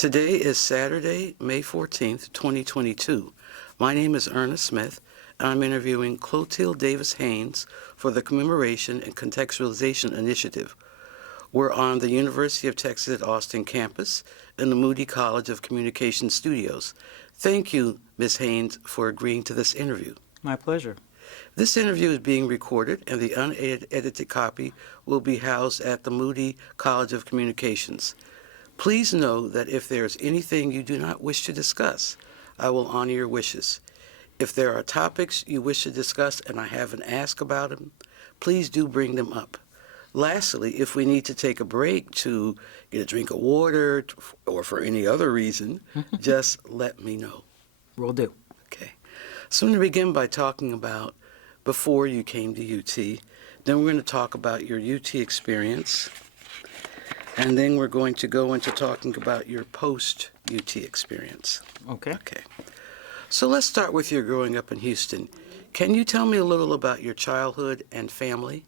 Today is Saturday, May 14th, 2022. My name is Ernest Smith, and I'm interviewing Cloteal Davis Haynes for the Commemoration and Contextualization Initiative. We're on the University of Texas at Austin campus in the Moody College of Communication Studios. Thank you, Ms. Haynes, for agreeing to this interview. My pleasure. This interview is being recorded, and the unedited copy will be housed at the Moody College of Communications. Please know that if there is anything you do not wish to discuss, I will honor your wishes. If there are topics you wish to discuss and I haven't asked about them, please do bring them up. Lastly, if we need to take a break to get a drink of water or for any other reason, just let me know. Will do. Okay. So I'm going to begin by talking about before you came to UT. Then we're going to talk about your UT experience. And then we're going to go into talking about your post-UT experience. Okay. Okay. So let's start with your growing up in Houston. Can you tell me a little about your childhood and family?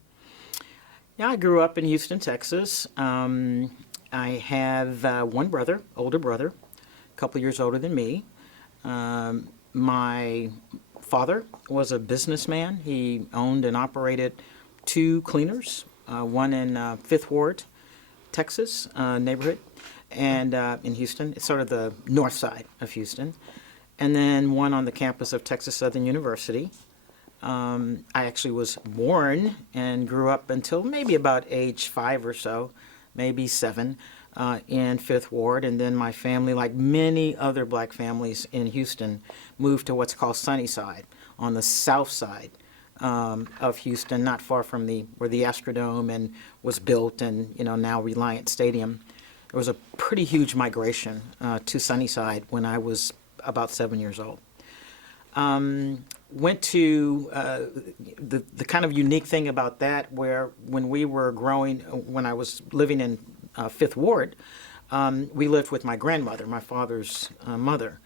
Yeah, I grew up in Houston, Texas. I have one brother, older brother, a couple years older than me. My father was a businessman. He owned and operated two cleaners, one in Fifth Ward, Texas neighborhood, and in Houston. It's sort of the north side of Houston. And then one on the campus of Texas Southern University. I actually was born and grew up until maybe about age 5 or so, maybe 7, in Fifth Ward. And then my family, like many other black families in Houston, moved to what's called Sunnyside, on the south side of Houston, not far from where the Astrodome and was built, and now Reliant Stadium. There was a pretty huge migration to Sunnyside when I was about 7 years old. Went to the kind of unique thing about that, where when we were growing, when I was living in Fifth Ward, we lived with my grandmother, my father's mother.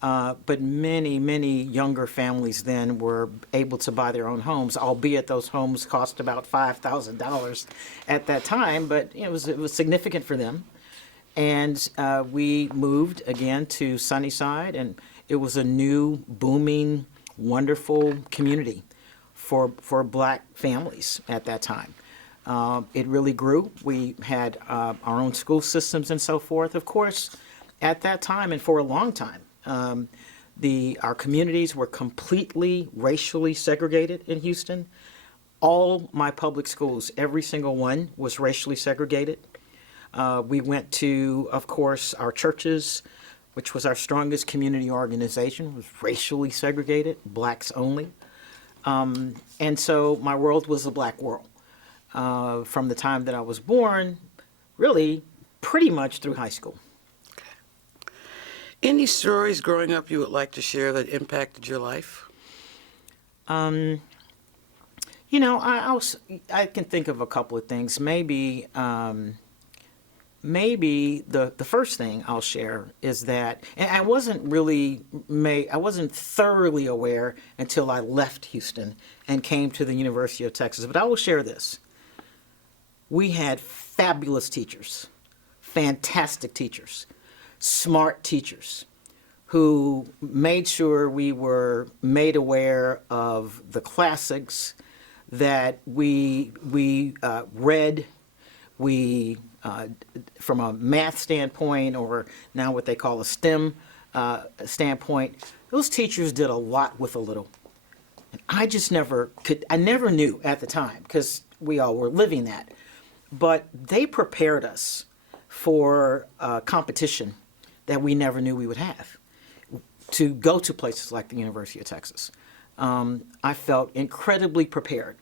But many, many younger families then were able to buy their own homes, albeit those homes cost about $5,000 at that time, but it was significant for them. And we moved again to Sunnyside, and it was a new, booming, wonderful community for black families at that time. It really grew. We had our own school systems and so forth. Of course, at that time and for a long time, our communities were completely racially segregated in Houston. All my public schools, every single one, was racially segregated. We went to, of course, our churches, which was our strongest community organization, was racially segregated, blacks only. And so my world was a black world from the time that I was born, really pretty much through high school. Any stories growing up you would like to share that impacted your life? I can think of a couple of things. Maybe the first thing I'll share is that, and I wasn't thoroughly aware until I left Houston and came to the University of Texas, but I will share this. We had fabulous teachers, fantastic teachers, smart teachers who made sure we were made aware of the classics, that we read, from a math standpoint, or now what they call a STEM standpoint. Those teachers did a lot with a little. And I never knew at the time, because we all were living that. But they prepared us for competition that we never knew we would have, to go to places like the University of Texas. I felt incredibly prepared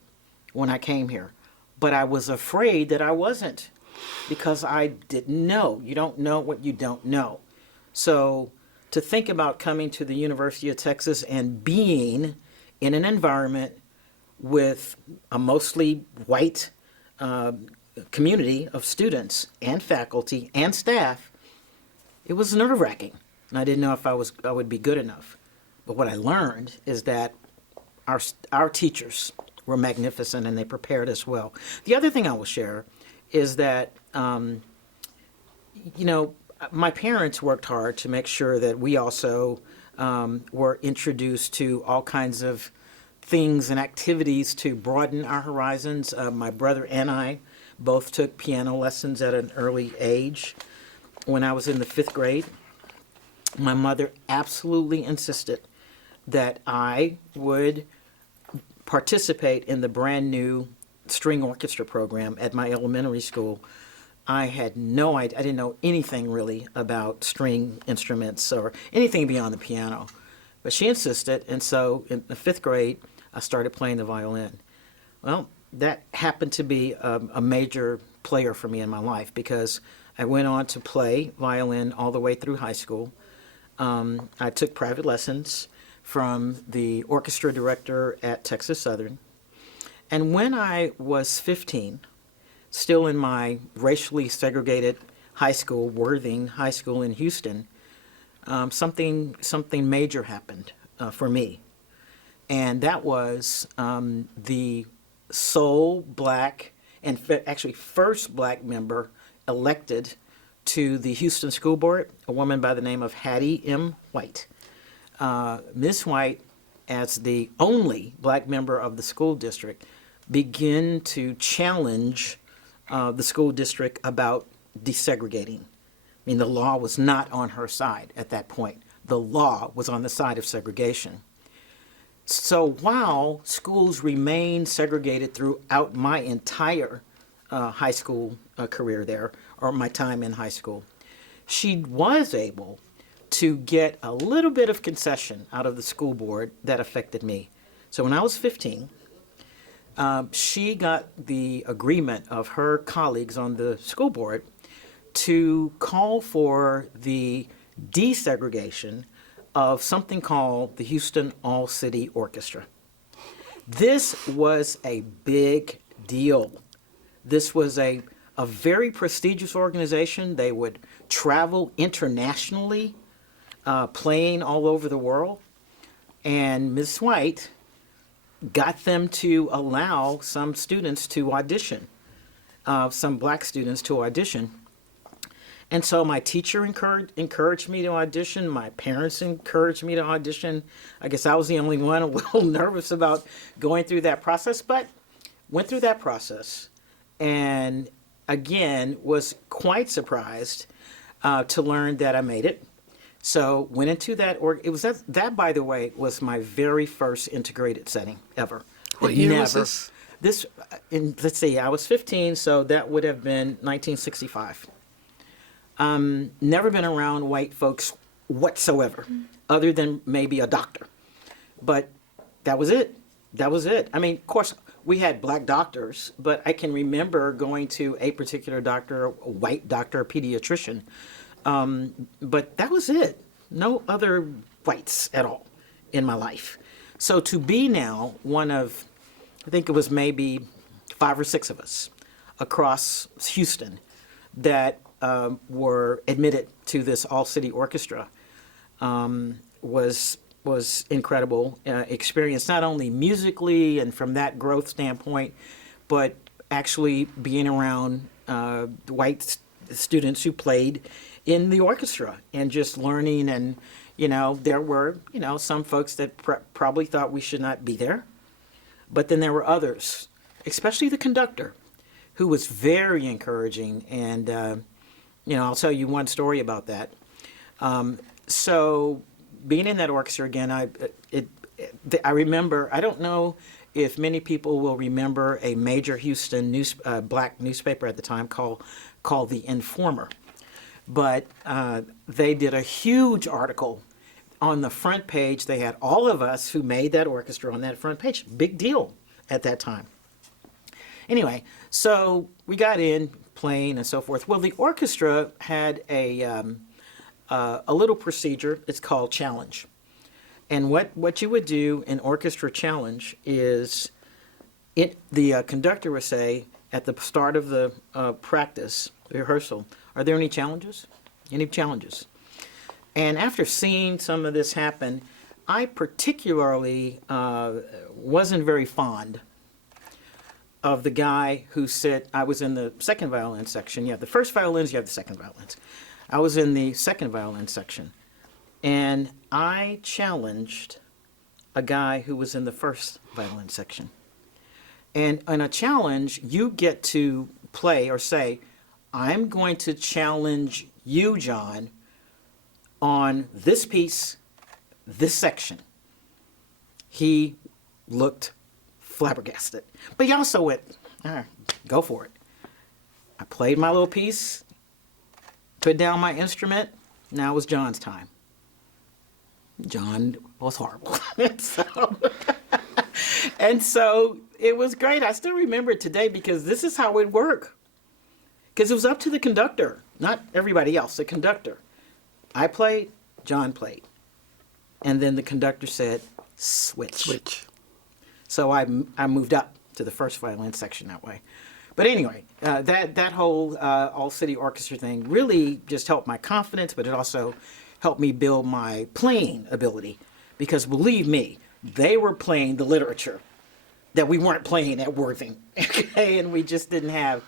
when I came here, but I was afraid that I wasn't, because I didn't know. You don't know what you don't know. So to think about coming to the University of Texas and being in an environment with a mostly white community of students and faculty and staff, it was nerve-wracking. And I didn't know if I would be good enough. But what I learned is that our teachers were magnificent, and they prepared us well. The other thing I will share is that, my parents worked hard to make sure that we also were introduced to all kinds of things and activities to broaden our horizons. My brother and I both took piano lessons at an early age. When I was in the 5th grade, my mother absolutely insisted that I would participate in the brand new string orchestra program at my elementary school. I had no idea, I didn't know anything really about string instruments or anything beyond the piano. But she insisted, and so in the 5th grade, I started playing the violin. Well, that happened to be a major player for me in my life because I went on to play violin all the way through high school. I took private lessons from the orchestra director at Texas Southern. And when I was 15, still in my racially segregated high school, Worthing High School in Houston, something major happened for me. And that was the sole black, and actually first black member elected to the Houston School Board, a woman by the name of Hattie M. White. Ms. White, as the only black member of the school district, began to challenge the school district about desegregating. I mean, the law was not on her side at that point. The law was on the side of segregation. So while schools remained segregated throughout my entire high school career there, or my time in high school, she was able to get a little bit of concession out of the school board that affected me. So when I was 15, she got the agreement of her colleagues on the school board to call for the desegregation of something called the Houston All-City Orchestra. This was a big deal. This was a very prestigious organization. They would travel internationally, playing all over the world. And Ms. White got them to allow some students to audition, some black students to audition. And so my teacher encouraged me to audition. My parents encouraged me to audition. I guess I was the only one a little nervous about going through that process, but went through that process and again was quite surprised to learn that I made it. So went into that, it was that, by the way, was my very first integrated setting ever. What year was this? This, let's see, I was 15, so that would have been 1965. Never been around white folks whatsoever, other than maybe a doctor. But that was it. That was it. I mean, of course, we had black doctors, but I can remember going to a particular doctor, a white doctor, a pediatrician. But that was it. No other whites at all in my life. So to be now one of, I think it was maybe 5 or 6 of us across Houston that were admitted to this all-city orchestra was incredible experience, not only musically and from that growth standpoint, but actually being around white students who played in the orchestra and just learning. And, there were, some folks that probably thought we should not be there. But then there were others, especially the conductor, who was very encouraging. And, I'll tell you one story about that. So being in that orchestra again, I remember, I don't know if many people will remember a major Houston black newspaper at the time called The Informer. But they did a huge article on the front page. They had all of us who made that orchestra on that front page. Big deal at that time. Anyway, so we got in playing and so forth. Well, the orchestra had a little procedure. It's called challenge. And what you would do in orchestra challenge is the conductor would say at the start of the practice, rehearsal, are there any challenges? Any challenges? And after seeing some of this happen, I particularly wasn't very fond of the guy who said, I was in the second violin section. You have the first violins, you have the second violins. I was in the second violin section, and I challenged a guy who was in the first violin section. And in a challenge, you get to play or say, I'm going to challenge you, John, on this piece, this section. He looked flabbergasted. But he also went, all right, go for it. I played my little piece, put down my instrument. Now it was John's time. John was horrible. And so it was great. I still remember it today because this is how it worked. Because it was up to the conductor, not everybody else, the conductor. I played, John played. And then the conductor said, switch. Switch. So I moved up to the first violin section that way. But anyway, that whole all-city orchestra thing really just helped my confidence, but it also helped me build my playing ability. Because believe me, they were playing the literature that we weren't playing at Worthing, okay? And we just didn't have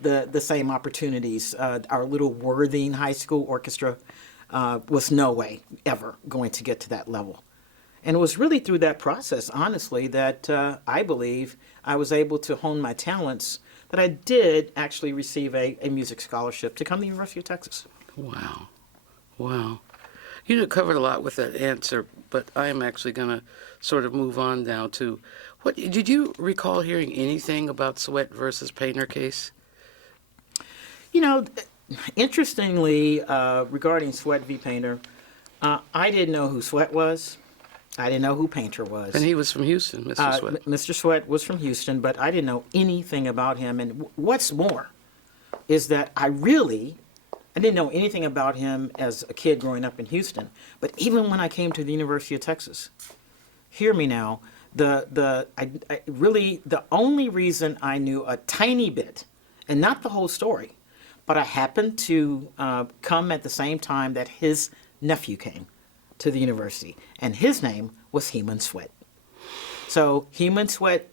the same opportunities. Our little Worthing High School orchestra was no way ever going to get to that level. And it was really through that process, honestly, that I believe I was able to hone my talents, that I did actually receive a music scholarship to come to the University of Texas. Wow. Wow. You covered a lot with that answer, but I am actually going to sort of move on now to, what did you recall hearing anything about Sweat versus Painter case? You know, interestingly, regarding Sweat v. Painter, I didn't know who Sweat was. I didn't know who Painter was. And he was from Houston, Mr. Sweat. Mr. Sweat was from Houston, but I didn't know anything about him. And what's more is that I didn't know anything about him as a kid growing up in Houston. But even when I came to the University of Texas, hear me now, the only reason I knew a tiny bit, and not the whole story, but I happened to come at the same time that his nephew came to the university, and his name was Haynes Sweat. So Haynes Sweat,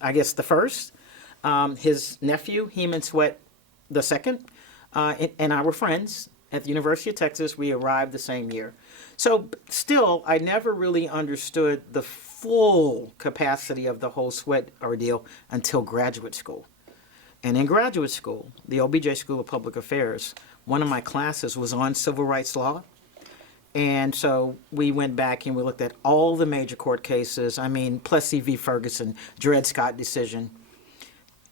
I guess the first, his nephew Haynes Sweat the second, and I were friends at the University of Texas. We arrived the same year. So still, I never really understood the full capacity of the whole Sweat ordeal until graduate school. And in graduate school, the OBJ School of Public Affairs, one of my classes was on civil rights law. And so we went back and we looked at all the major court cases. I mean, Plessy v. Ferguson, Dred Scott decision,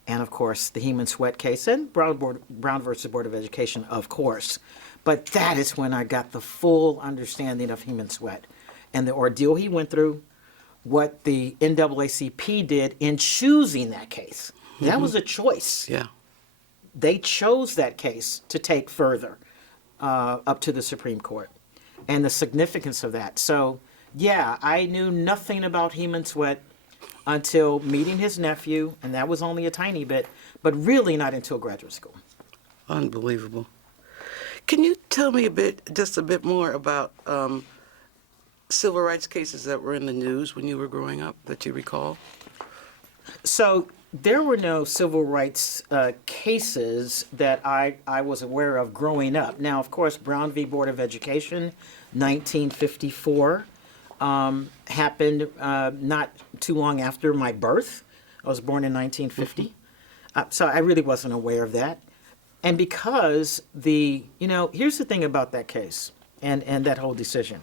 and of course the Haynes Sweat case, and Brown versus Board of Education, of course. But that is when I got the full understanding of Haynes Sweat and the ordeal he went through, what the NAACP did in choosing that case. Mm-hmm. That was a choice. Yeah. They chose that case to take further up to the Supreme Court, and the significance of that. So, yeah, I knew nothing about Haynes Sweat until meeting his nephew, and that was only a tiny bit, but really not until graduate school. Unbelievable. Can you tell me just a bit more about civil rights cases that were in the news when you were growing up that you recall? So there were no civil rights cases that I was aware of growing up. Now, of course, Brown v. Board of Education, 1954, happened not too long after my birth. I was born in 1950. So I really wasn't aware of that. And because here's the thing about that case and that whole decision.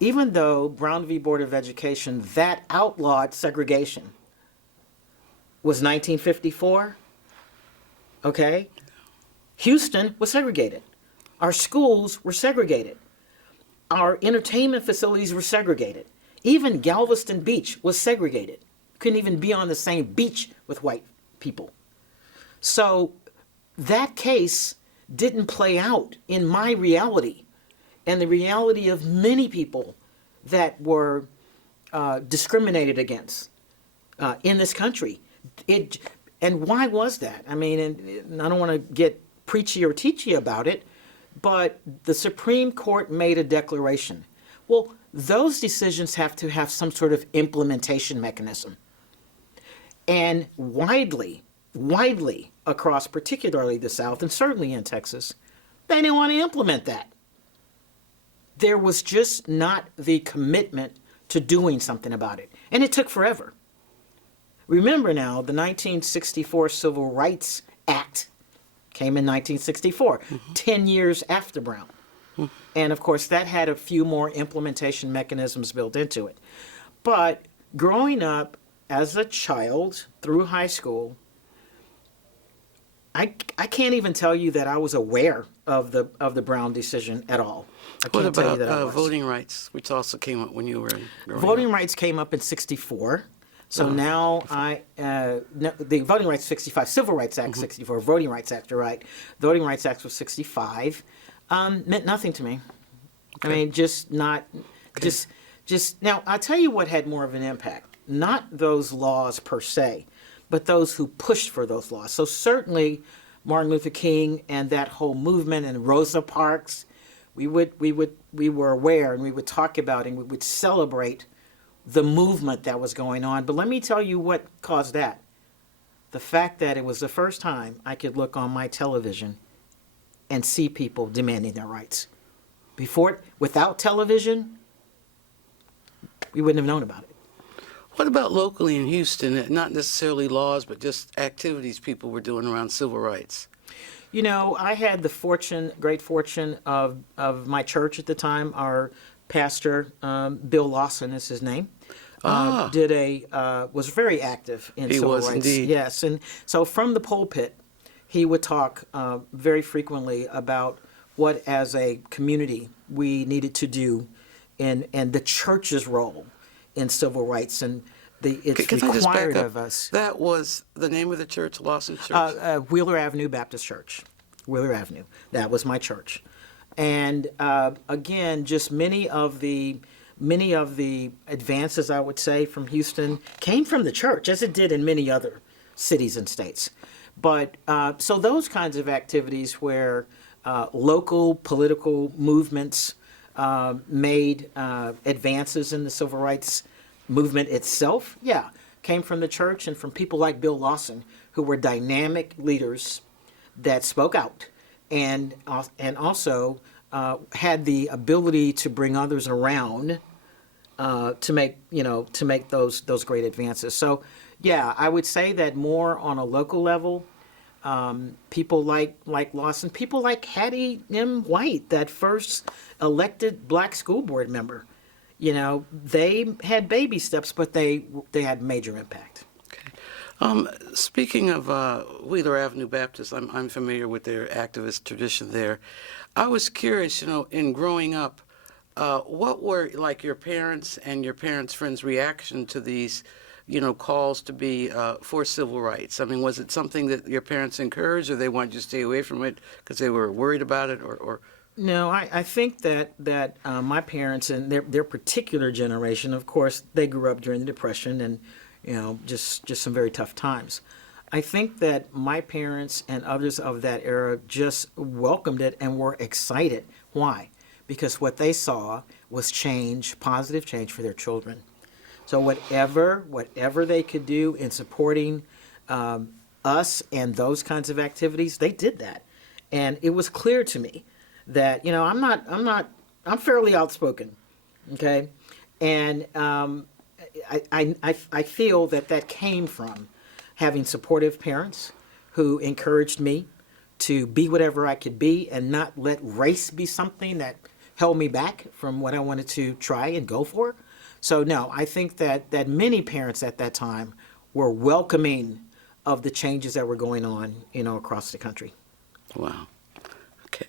Even though Brown v. Board of Education, that outlawed segregation, was 1954, okay? Houston was segregated. Our schools were segregated. Our entertainment facilities were segregated. Even Galveston Beach was segregated. Couldn't even be on the same beach with white people. So that case didn't play out in my reality and the reality of many people that were discriminated against in this country. And why was that? I mean, and I don't want to get preachy or teachy about it, but the Supreme Court made a declaration. Well, those decisions have to have some sort of implementation mechanism. And widely across particularly the South, and certainly in Texas, They didn't want to implement that. There was just not the commitment to doing something about it. And it took forever. Remember now, the 1964 Civil Rights Act came in 1964, 10 years after Brown. And of course, that had a few more implementation mechanisms built into it. But growing up as a child through high school, I can't even tell you that I was aware of the Brown decision at all. I What can't tell you about that I was. voting rights, which also came up when you were growing Voting up? rights came up in '64. So now no, the Voting Rights 65, Civil Rights Act 64, Voting Rights Act, you're right. The Voting Rights Act was 65. Meant nothing to me. I mean, just not, just, now I'll tell you what had more of an impact. Not those laws per se, but those who pushed for those laws. So certainly Martin Luther King and that whole movement and Rosa Parks, we were aware and we would talk about and we would celebrate the movement that was going on. But let me tell you what caused that. The fact that it was the first time I could look on my television and see people demanding their rights. Before, without television, we wouldn't have known about it. What about locally in Houston? Not necessarily laws, but just activities people were doing around civil rights. You know, I had the great fortune of my church at the time. Our pastor, Bill Lawson is his name, was very active in He civil was rights. indeed. Yes, and so from the pulpit, he would talk very frequently about what, as a community, we needed to do, and the church's role in civil rights, and it's Can I just back required up? of us. That was the name of the church, Lawson Church? Wheeler Avenue Baptist Church. Wheeler Avenue. That was my church. And again, just many of the advances, I would say, from Houston came from the church, as it did in many other cities and states. But so those kinds of activities where local political movements made advances in the civil rights movement itself, came from the church and from people like Bill Lawson, who were dynamic leaders that spoke out and also had the ability to bring others around to make those great advances. So I would say that more on a local level, people like Lawson, people like Hattie M. White, that first elected black school board member, they had baby steps, but they had major impact. Speaking of Wheeler Avenue Baptist, I'm familiar with their activist tradition there. I was curious, in growing up, what were like your parents' and your parents' friends' reaction to these, calls to be for civil rights? I mean, was it something that your parents encouraged, or they wanted you to stay away from it because they were worried about it, or? No, I think that my parents and their particular generation, of course, they grew up during the Depression and just some very tough times. I think that my parents and others of that era just welcomed it and were excited. Why? Because what they saw was change, positive change for their children. So whatever they could do in supporting us and those kinds of activities, they did that. And it was clear to me that, I'm fairly outspoken, okay? And I feel that came from having supportive parents who encouraged me to be whatever I could be and not let race be something that held me back from what I wanted to try and go for. So no, I think that many parents at that time were welcoming of the changes that were going on, across the country. Wow. Okay.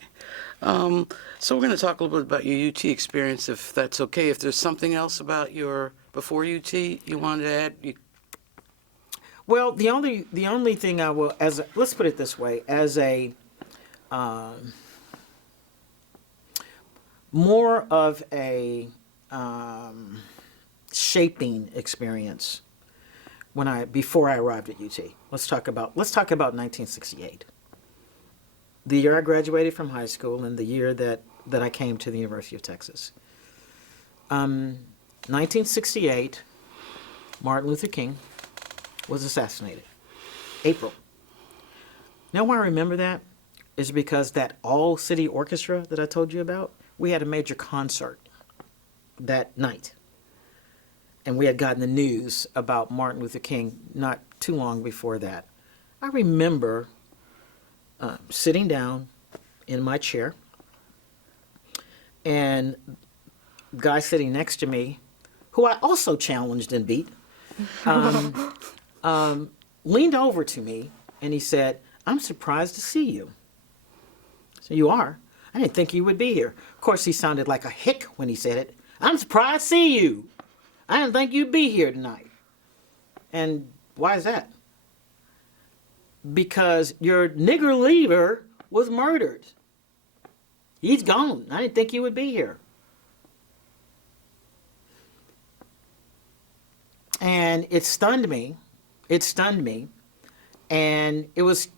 So we're going to talk a little bit about your UT experience, if that's okay. If there's something else about your before UT you wanted to add, Well, the only thing I will, let's put it this way, as a more of a shaping experience before I arrived at UT. Let's talk about 1968. The year I graduated from high school and the year that I came to the University of Texas. 1968, Martin Luther King was assassinated. April. Now why I remember that? is because that all city orchestra that I told you about, we had a major concert that night. And we had gotten the news about Martin Luther King not too long before that. I remember sitting down in my chair, and the guy sitting next to me, who I also challenged and beat, leaned over to me and he said, "I'm surprised to see you." So you are? I didn't think you would be here. Of course, he sounded like a hick when he said it. "I'm surprised to see you. I didn't think you'd be here tonight." And why is that? Because your nigger leader was murdered. He's gone. I didn't think he would be here. And it stunned me. It stunned me. And it was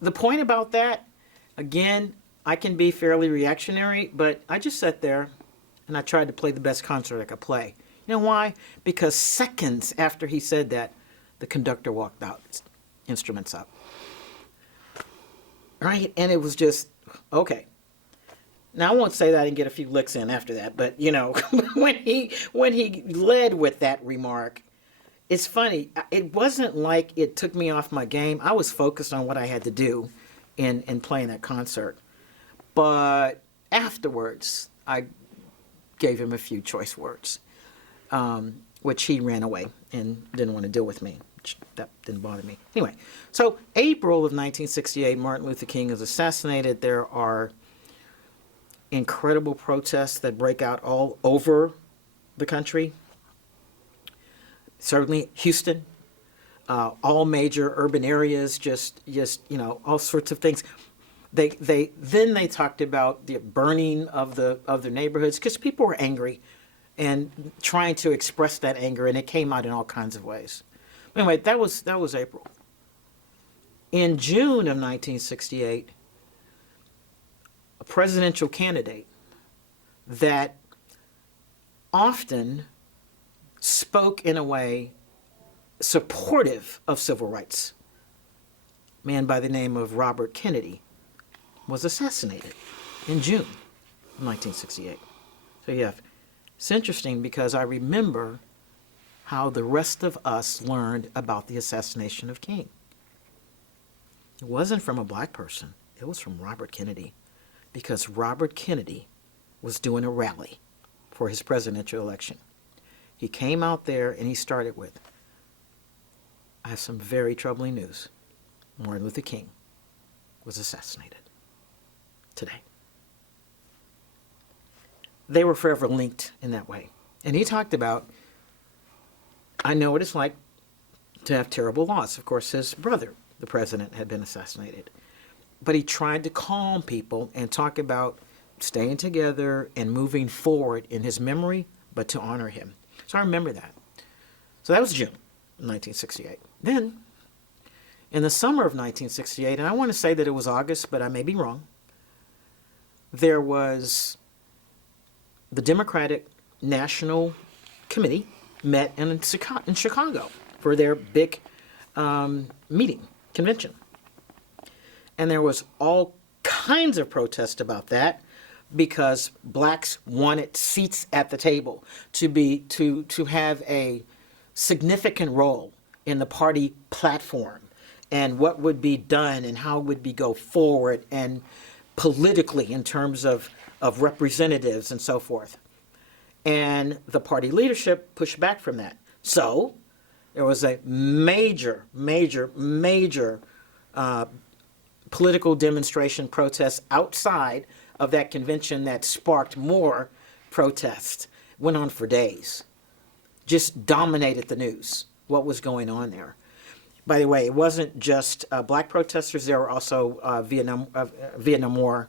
the point about that, again, I can be fairly reactionary, but I just sat there and I tried to play the best concert I could play. You know why? Because seconds after he said that, the conductor walked out, instruments up. Right? And it was just, okay. Now, I won't say that I didn't get a few licks in after that, but, you know, when he led with that remark, it's funny. It wasn't like it took me off my game. I was focused on what I had to do in playing that concert. But afterwards, I gave him a few choice words, which he ran away and didn't want to deal with me. That didn't bother me. Anyway, so April of 1968, Martin Luther King is assassinated. There are incredible protests that break out all over the country. Certainly Houston, all major urban areas, just you know, all sorts of things. Then they talked about the burning of the neighborhoods because people were angry and trying to express that anger, and it came out in all kinds of ways. Anyway, that was April. In June of 1968, a presidential candidate that often spoke in a way supportive of civil rights, a man by the name of Robert Kennedy, was assassinated in June of 1968. So it's interesting because I remember how the rest of us learned about the assassination of King. It wasn't from a black person. It was from Robert Kennedy, because Robert Kennedy was doing a rally for his presidential election. He came out there and he started with, "I have some very troubling news. Martin Luther King was assassinated today." They were forever linked in that way. And he talked about, I know what it's like to have terrible loss. Of course, his brother, the president, had been assassinated. But he tried to calm people and talk about staying together and moving forward in his memory, but to honor him. So I remember that. So that was June 1968. Then, in the summer of 1968, and I want to say that it was August, but I may be wrong, there was the Democratic National Committee met in Chicago for their big meeting, convention. And there was all kinds of protest about that because blacks wanted seats at the table, to have a significant role in the party platform and what would be done and how would we go forward and politically in terms of representatives and so forth. And the party leadership pushed back from that. So there was a major political demonstration protest outside of that convention that sparked more protests. Went on for days. Just dominated the news, what was going on there. By the way, it wasn't just black protesters. There were also Vietnam War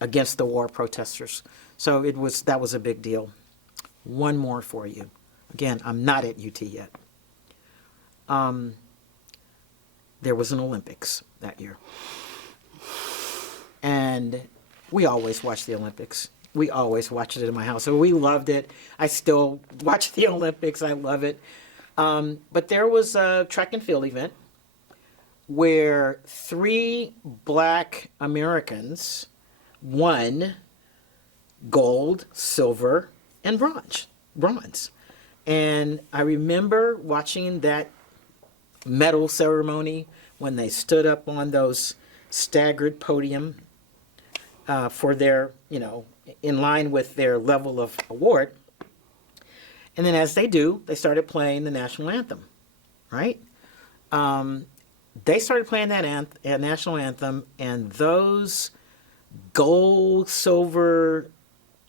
against the war protesters. So that was a big deal. One more for you. Again, I'm not at UT yet. There was an Olympics that year. And we always watch the Olympics. We always watched it in my house. So we loved it. I still watch the Olympics. I love it. But there was a track and field event where 3 black Americans won gold, silver, and bronze. And I remember watching that medal ceremony when they stood up on those staggered podium for their, in line with their level of award. And then as they do, they started playing the national anthem, right? They started playing that national anthem, and those gold, silver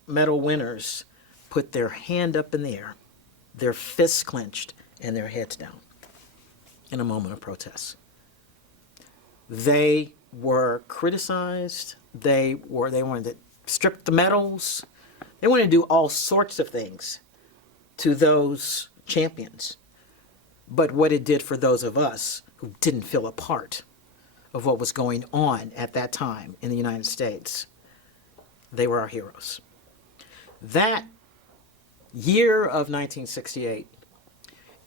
medal winners put their hand up in the air, their fists clenched, and their heads down in a moment of protest. They were criticized. They wanted to strip the medals. They wanted to do all sorts of things to those champions. But what it did for those of us who didn't feel a part of what was going on at that time in the United States, they were our heroes. That year of 1968,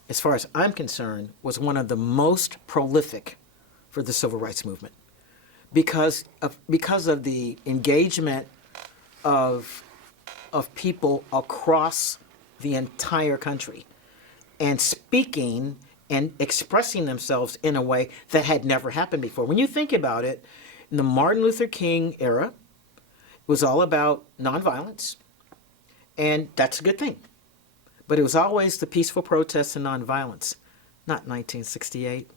as far as I'm concerned, was one of the most prolific for the civil rights movement because of the engagement of people across the entire country and speaking and expressing themselves in a way that had never happened before. When you think about it, in the Martin Luther King era, it was all about nonviolence, and that's a good thing. But it was always the peaceful protests and nonviolence, not 1968.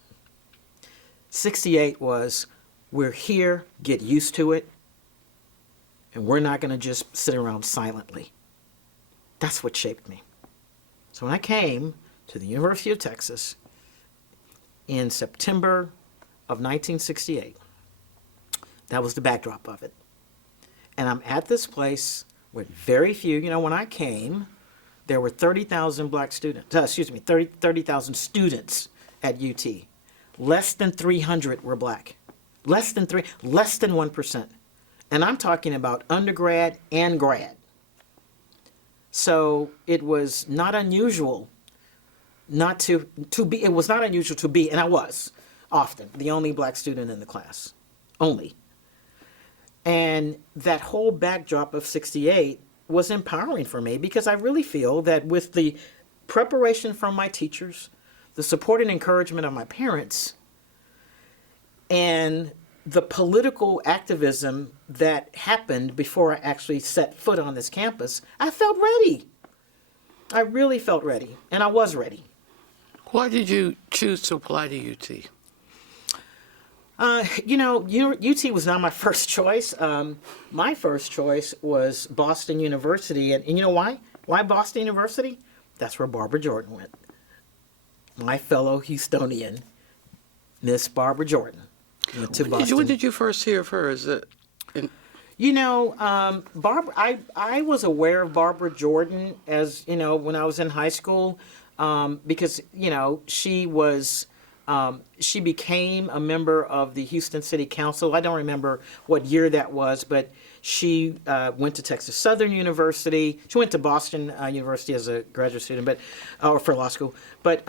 68 was, we're here, get used to it, and we're not going to just sit around silently. That's what shaped me. So when I came to the University of Texas in September of 1968, that was the backdrop of it. And I'm at this place with very few, when I came, there were 30,000 black students, 30,000 students at UT. Less than 300 were black. Less than 1%. And I'm talking about undergrad and grad. So it was not unusual it was not unusual to be, and I was often the only black student in the class. Only. And that whole backdrop of 68 was empowering for me because I really feel that with the preparation from my teachers, the support and encouragement of my parents, and the political activism that happened before I actually set foot on this campus, I felt ready. I really felt ready, and I was ready. Why did you choose to apply to UT? UT was not my first choice. My first choice was Boston University. And you know why? Why Boston University? That's where Barbara Jordan went. My fellow Houstonian, Miss Barbara Jordan, went to Boston. When did you first hear of her? Barbara, I was aware of Barbara Jordan as, when I was in high school, because, she became a member of the Houston City Council. I don't remember what year that was, but she went to Texas Southern University. She went to Boston University as a graduate student, or for law school. But,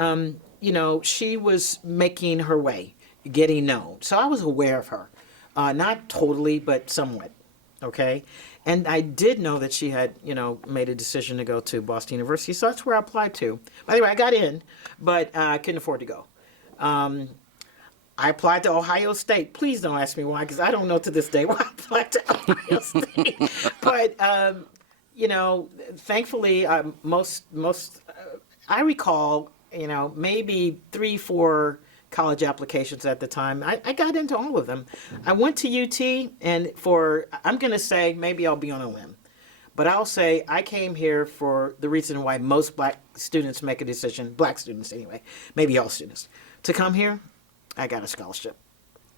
she was making her way, getting known. So I was aware of her. Not totally, but somewhat. Okay? And I did know that she had, made a decision to go to Boston University. So that's where I applied to. By the way, I got in, but I couldn't afford to go. I applied to Ohio State. Please don't ask me why, because I don't know to this day why I applied to Ohio State. But thankfully, I recall, maybe 3-4 college applications at the time. I got into all of them. I went to UT, and I'm going to say, maybe I'll be on a limb, but I'll say I came here for the reason why most black students make a decision, black students anyway, maybe all students, to come here. I got a scholarship.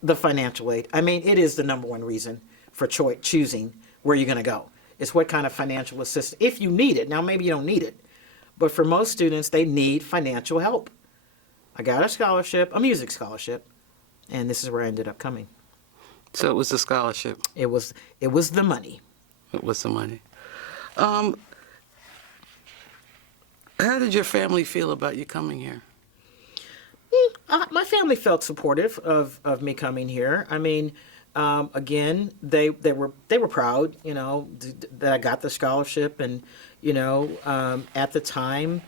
The financial aid. I mean, it is the number one reason for choosing where you're going to go. It's what kind of financial assistance, if you need it. Now, maybe you don't need it, but for most students, they need financial help. I got a scholarship, a music scholarship, and this is where I ended up coming. So it was the scholarship. It was the money. It was the money. How did your family feel about you coming here? My family felt supportive of me coming here. I mean, again, they were proud, that I got the scholarship, and at the time,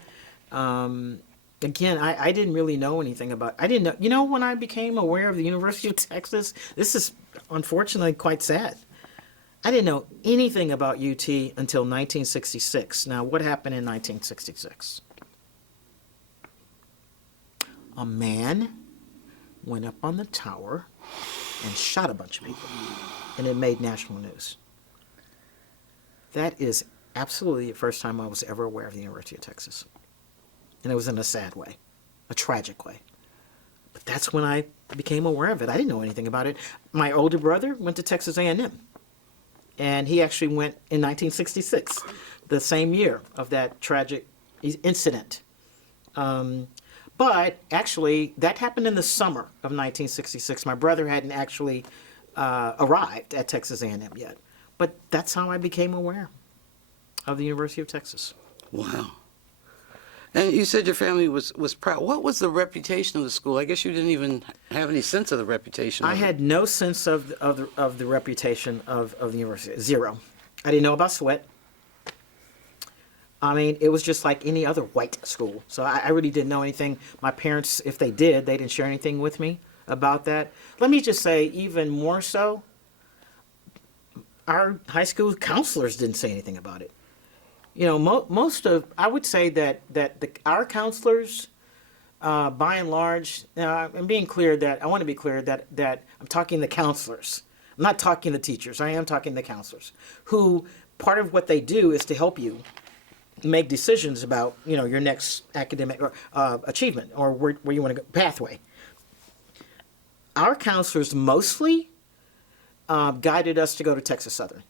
again, I didn't really know anything about. I didn't know. When I became aware of the University of Texas, this is unfortunately quite sad. I didn't know anything about UT until 1966. Now, what happened in 1966? A man went up on the tower and shot a bunch of people, and it made national news. That is absolutely the first time I was ever aware of the University of Texas. And it was in a sad way, a tragic way. But that's when I became aware of it. I didn't know anything about it. My older brother went to Texas A&M, and he actually went in 1966, the same year of that tragic incident. But actually, that happened in the summer of 1966. My brother hadn't actually arrived at Texas A&M yet. But that's how I became aware of the University of Texas. Wow. And you said your family was proud. What was the reputation of the school? I guess you didn't even have any sense of the reputation. I had no sense of the reputation of the university. Zero. I didn't know about sweat. I mean, it was just like any other white school. So I really didn't know anything. My parents, if they did, they didn't share anything with me about that. Let me just say, even more so, our high school counselors didn't say anything about it. I would say that our counselors, by and large, I'm being clear that, I want to be clear that I'm talking the counselors. I'm not talking the teachers. I am talking the counselors, who part of what they do is to help you make decisions about, your next academic achievement, or where you want to go, pathway. Our counselors mostly guided us to go to Texas Southern.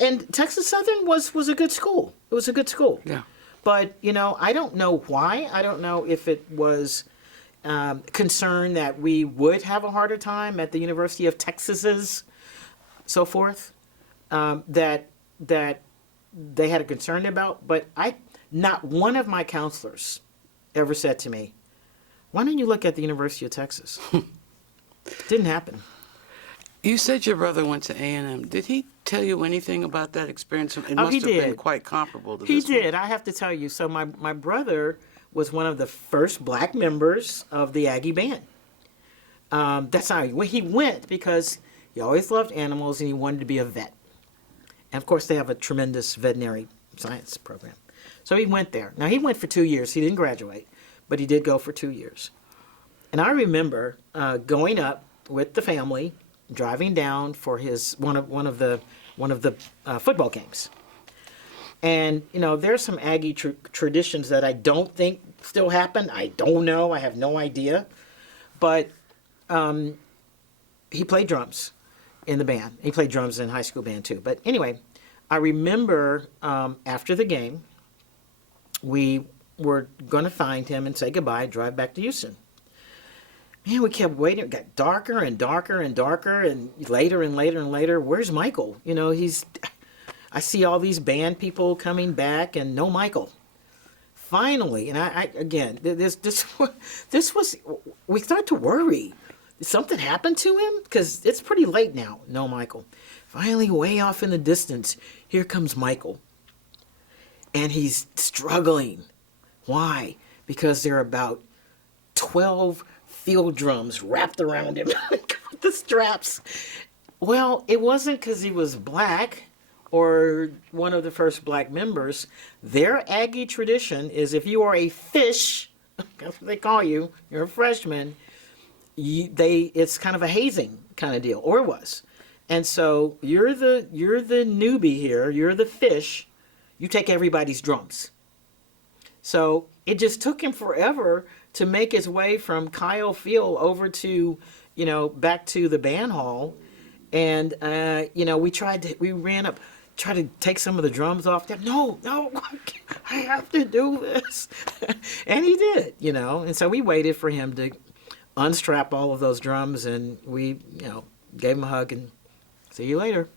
And Texas Southern was a good school. It was a good school. Yeah. But, I don't know why. I don't know if it was concern that we would have a harder time at the University of Texas's, so forth, that they had a concern about. But not one of my counselors ever said to me, why don't you look at the University of Texas? Didn't happen. You said your brother went to A&M. Did he tell you anything about that experience? It must he have been did. quite comparable to He this did. I have to tell you. So my brother was one of the first black members of the Aggie band. That's how he went, because he always loved animals and he wanted to be a vet. And of course, they have a tremendous veterinary science program. So he went there. Now, he went for 2 years. He didn't graduate, but he did go for 2 years. And I remember going up with the family, driving down for his one of the football games. And there's some Aggie traditions that I don't think still happen. I don't know. I have no idea. But he played drums in the band. He played drums in high school band too. But anyway, I remember after the game, we were going to find him and say goodbye, drive back to Houston. Man, we kept waiting. It got darker and darker and darker, and later and later and later. Where's Michael? I see all these band people coming back, and no Michael. Finally, and I again, this was, we start to worry. Did something happen to him? Because it's pretty late now. No Michael. Finally, way off in the distance, here comes Michael. And he's struggling. Why? Because there are about 12 field drums wrapped around him with the straps. Well, it wasn't because he was black or one of the first black members. Their Aggie tradition is, if you are a fish, that's what they call you, you're a freshman, it's kind of a hazing kind of deal, or it was. And so you're the newbie here, you're the fish, you take everybody's drums. So it just took him forever to make his way from Kyle Field over to, back to the band hall. And, we ran up, tried to take some of the drums off there. No, I have to do this. And he did, And so we waited for him to unstrap all of those drums, and we, gave him a hug and see you later.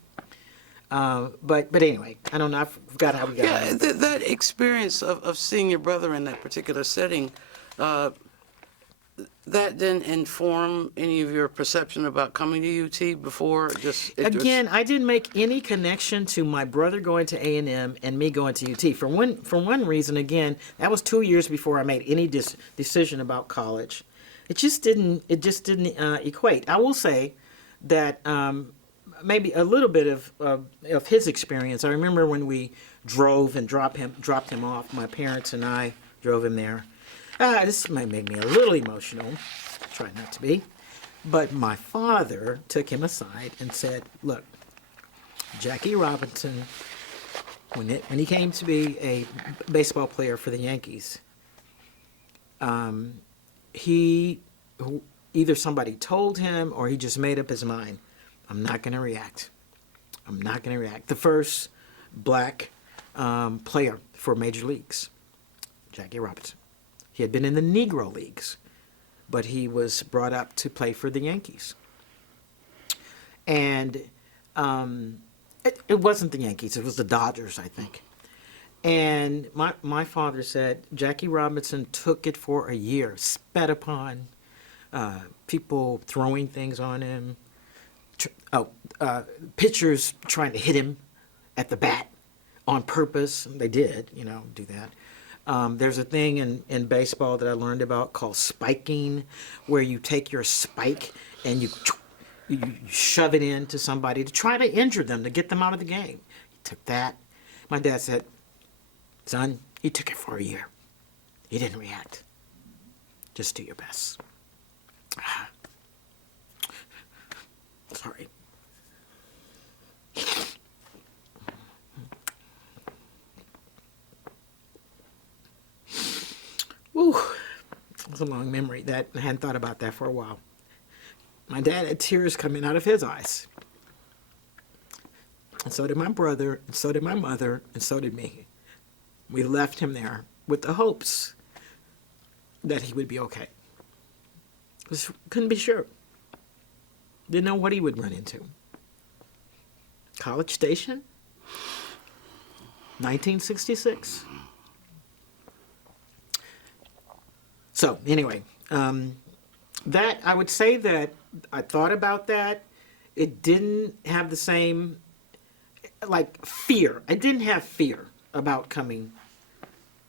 But anyway, I don't know. I forgot how we got Yeah, on. that experience of seeing your brother in that particular setting, uh, that didn't inform any of your perception about coming to UT before? Just it just Again, I didn't make any connection to my brother going to A&M and me going to UT. For one reason, again, that was 2 years before I made any decision about college. It just didn't. Equate. I will say that maybe a little bit of his experience. I remember when we drove and dropped him off. My parents and I drove him there. This might make me a little emotional. Try not to be. But my father took him aside and said, "Look, Jackie Robinson, when he came to be a baseball player for the Yankees, he either somebody told him or he just made up his mind. I'm not going to react. I'm not going to react." The first black player for major leagues, Jackie Robinson. He had been in the Negro Leagues, but he was brought up to play for the Yankees. And it wasn't the Yankees, it was the Dodgers, I think. And my father said Jackie Robinson took it for a year, spat upon, people throwing things on him, pitchers trying to hit him at the bat on purpose. They did, do that. There's a thing in baseball that I learned about called spiking, where you take your spike and you shove it into somebody to try to injure them, to get them out of the game. He took that. My dad said, "Son, he took it for a year. He didn't react. Just do your best." Sorry. Woo. It's a long memory. That I hadn't thought about that for a while. My dad had tears coming out of his eyes. And so did my brother, and so did my mother, and so did me. We left him there with the hopes that he would be okay. Just couldn't be sure. Didn't know what he would run into. College Station, 1966. So anyway, that I would say that I thought about that. It didn't have the same, like, fear. I didn't have fear about coming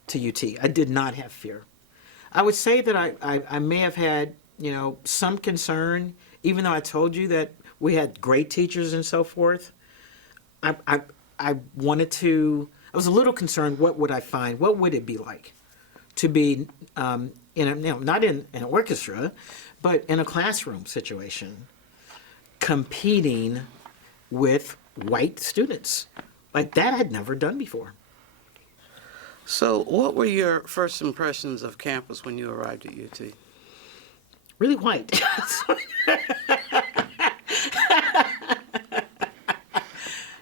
to UT. I did not have fear. I would say that I may have had, some concern, even though I told you that we had great teachers and so forth. I wanted to, I was a little concerned, what would I find? What would it be like to be not in an orchestra, but in a classroom situation, competing with white students. Like that I'd never done before. So, what were your first impressions of campus when you arrived at UT? Really white.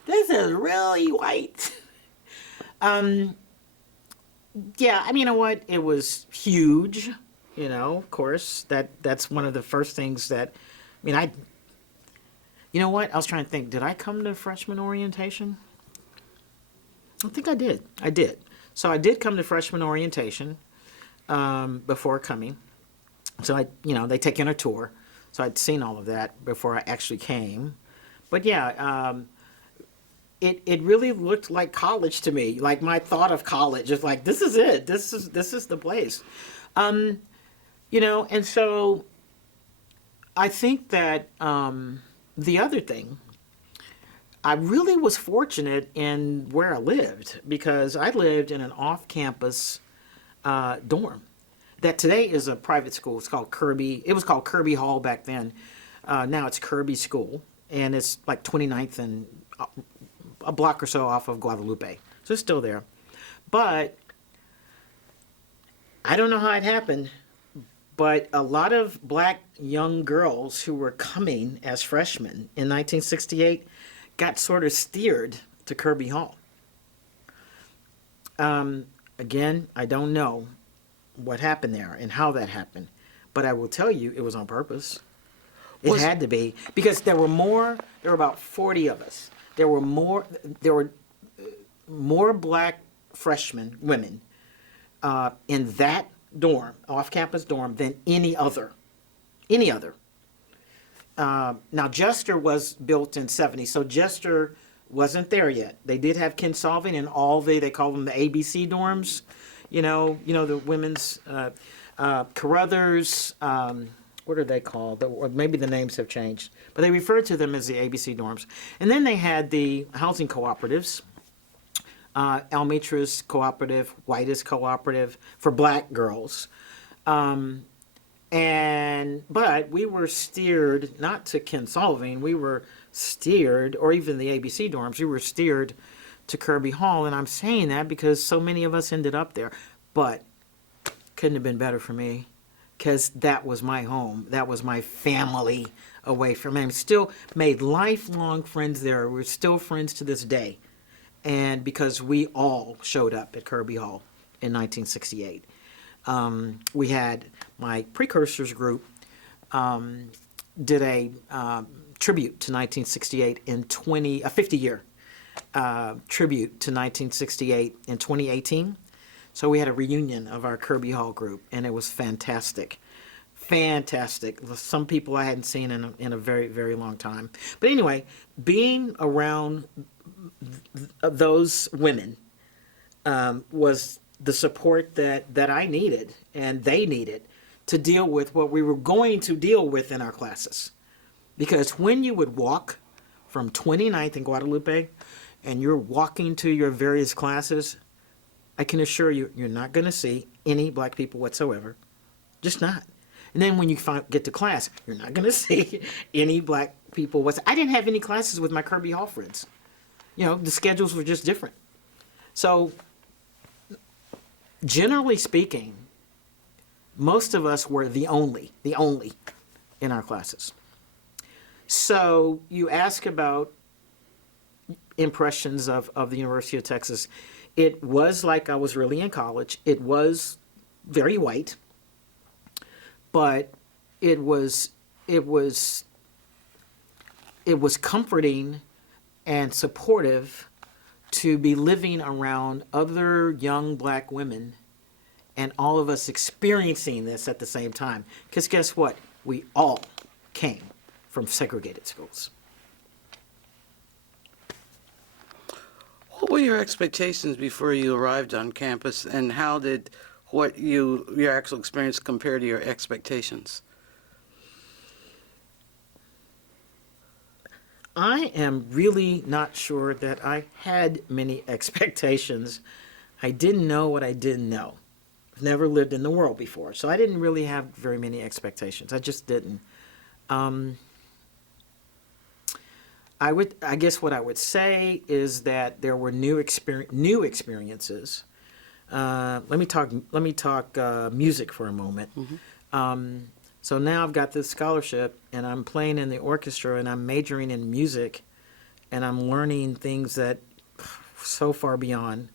This is really white. Yeah, I mean, you know what? It was huge, of course. That's one of the first things that, you know what? I was trying to think, did I come to freshman orientation? I think I did. I did. So I did come to freshman orientation before coming. So they take you on a tour. So I'd seen all of that before I actually came. But yeah, it really looked like college to me. Like my thought of college is like, this is it. This is the place. And so I think that the other thing, I really was fortunate in where I lived, because I lived in an off-campus dorm that today is a private school. It's called Kirby. It was called Kirby Hall back then. Now it's Kirby School, and it's like 29th and a block or so off of Guadalupe. So it's still there. But I don't know how it happened, but a lot of black young girls who were coming as freshmen in 1968 got sort of steered to Kirby Hall. Again, I don't know what happened there and how that happened, but I will tell you it was on purpose. It had to be, because there were about 40 of us. there were more black freshmen, women, in that dorm, off-campus dorm, than any other. Any other. Now, Jester was built in 70, so Jester wasn't there yet. They did have Kinsolving and all they call them the ABC dorms. The women's, Carruthers, what are they called? Or maybe the names have changed, but they refer to them as the ABC dorms. And then they had the housing cooperatives, Almitra's cooperative, White's cooperative for black girls. But we were steered not to Kinsolving, we were steered, or even the ABC dorms, we were steered to Kirby Hall. And I'm saying that because so many of us ended up there. But couldn't have been better for me, because that was my home. That was my family away from him. Still made lifelong friends there. We're still friends to this day. And because we all showed up at Kirby Hall in 1968. We had my precursors group did a tribute to 1968 in a 50-year tribute to 1968 in 2018. So we had a reunion of our Kirby Hall group, and it was fantastic. Fantastic. Some people I hadn't seen in a very, very long time. But anyway, being around those women was the support that I needed and they needed to deal with what we were going to deal with in our classes. Because when you would walk from 29th in Guadalupe and you're walking to your various classes, I can assure you, you're not going to see any black people whatsoever. Just not. And then when you get to class, you're not going to see any black people whatsoever. I didn't have any classes with my Kirby Hall friends. The schedules were just different. So, generally speaking, most of us were the only in our classes. So you ask about impressions of the University of Texas. It was like I was really in college. It was very white, but it was comforting and supportive to be living around other young black women and all of us experiencing this at the same time. Because guess what? We all came from segregated schools. What were your expectations before you arrived on campus, and how did your actual experience compare to your expectations? I am really not sure that I had many expectations. I didn't know what I didn't know. I've never lived in the world before, so I didn't really have very many expectations. I just didn't. I guess what I would say is that there were new experiences. Let me talk music for a moment. Mm-hmm. So now I've got this scholarship, and I'm playing in the orchestra, and I'm majoring in music, and I'm learning things that so far beyond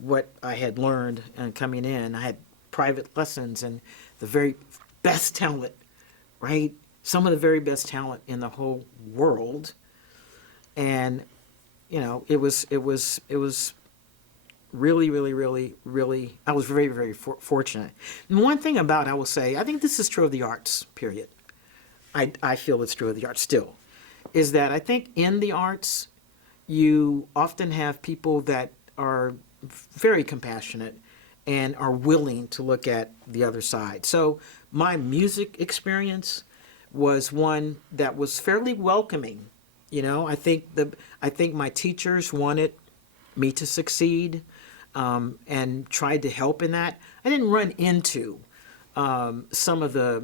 what I had learned and coming in. I had private lessons and the very best talent, right? Some of the very best talent in the whole world, and it was really, really, really, really, I was very, very fortunate. And one thing I will say, I think this is true of the arts, period. I feel it's true of the arts still, is that I think in the arts, you often have people that are very compassionate and are willing to look at the other side. So my music experience was one that was fairly welcoming. I think my teachers wanted me to succeed. And tried to help in that. I didn't run into some of the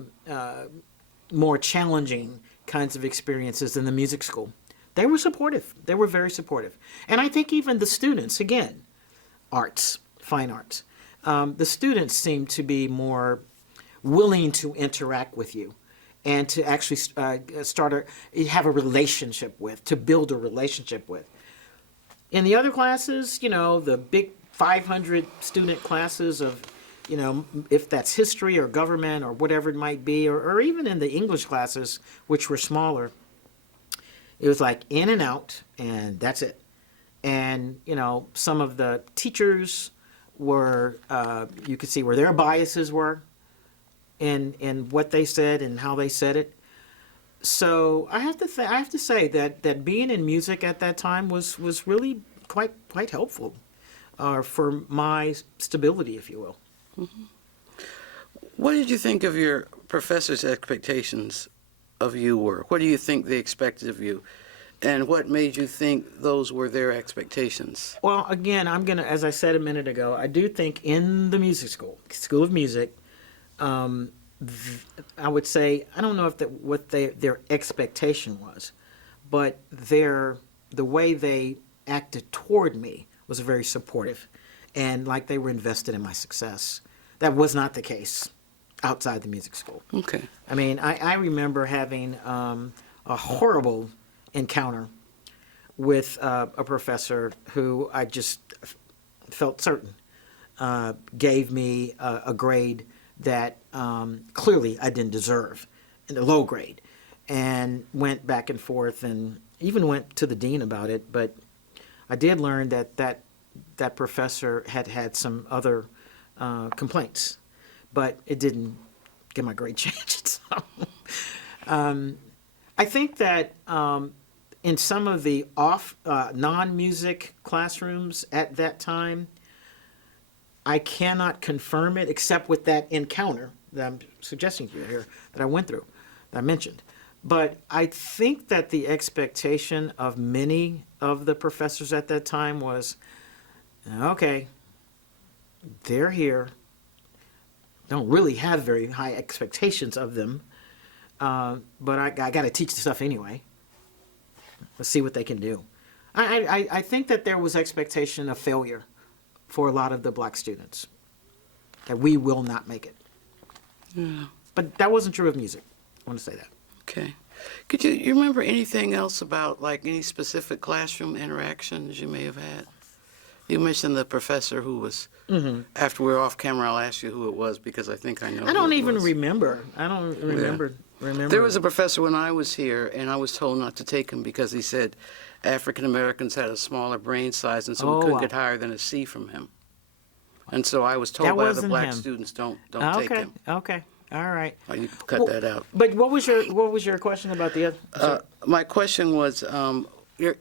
more challenging kinds of experiences in the music school. They were supportive. They were very supportive. And I think even the students, again, arts, fine arts, the students seemed to be more willing to interact with you and to actually have a relationship with, to build a relationship with. In the other classes, the big 500 student classes of, if that's history or government or whatever it might be, or even in the English classes, which were smaller, It was like in and out, and that's it. And, some of the teachers were, you could see where their biases were in what they said and how they said it. So I have to say that being in music at that time was really quite helpful for my stability, if you will. What did you think of your professors' expectations of you were? What do you think they expected of you? And what made you think those were their expectations? Well, again, as I said a minute ago, I do think in the music School of Music, I would say, I don't know if their expectation was, but the way they acted toward me was very supportive, and like they were invested in my success. That was not the case outside the music school. Okay. I mean, I remember having a horrible encounter with a professor who I just felt certain gave me a grade that clearly I didn't deserve, in a low grade, and went back and forth and even went to the dean about it. But I did learn that professor had some other complaints, but it didn't get my grade changed. So, I think that in some of the non-music classrooms at that time, I cannot confirm it except with that encounter that I'm suggesting to you here that I went through, that I mentioned. But I think that the expectation of many of the professors at that time was, okay, they're here. Don't really have very high expectations of them, but I got to teach the stuff anyway. Let's see what they can do. I think that there was expectation of failure for a lot of the black students, that we will not make it. Yeah. But that wasn't true of music. I want to say that. Okay. Could you remember anything else about, like, any specific classroom interactions you may have had? You mentioned the professor who was, after we're off camera, I'll ask you who it was because I think I know. I don't who it even was. remember. I don't remember. There was a professor when I was here, and I was told not to take him because he said African Americans had a smaller brain size, and so we couldn't get higher than a C from him. And so I was told That by the wasn't black him. students, don't Okay. take him. Okay. All right. Oh, you cut that out. But what was your question about the other? My question was, can you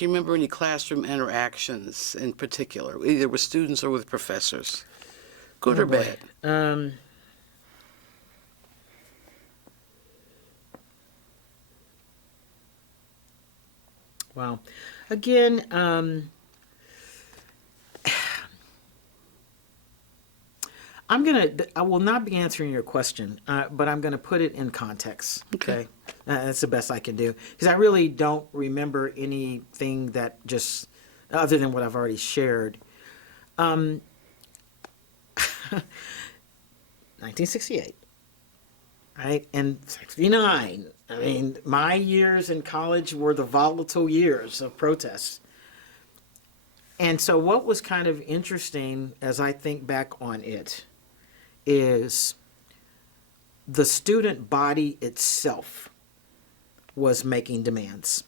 remember any classroom interactions in particular, either with students or with professors, good or boy. bad? Wow. Again, I will not be answering your question, but I'm gonna put it in context. Okay. That's the best I can do because I really don't remember anything that just other than what I've already shared. 1968, right, and 69. I mean, my years in college were the volatile years of protests. And so what was kind of interesting as I think back on it is the student body itself was making demands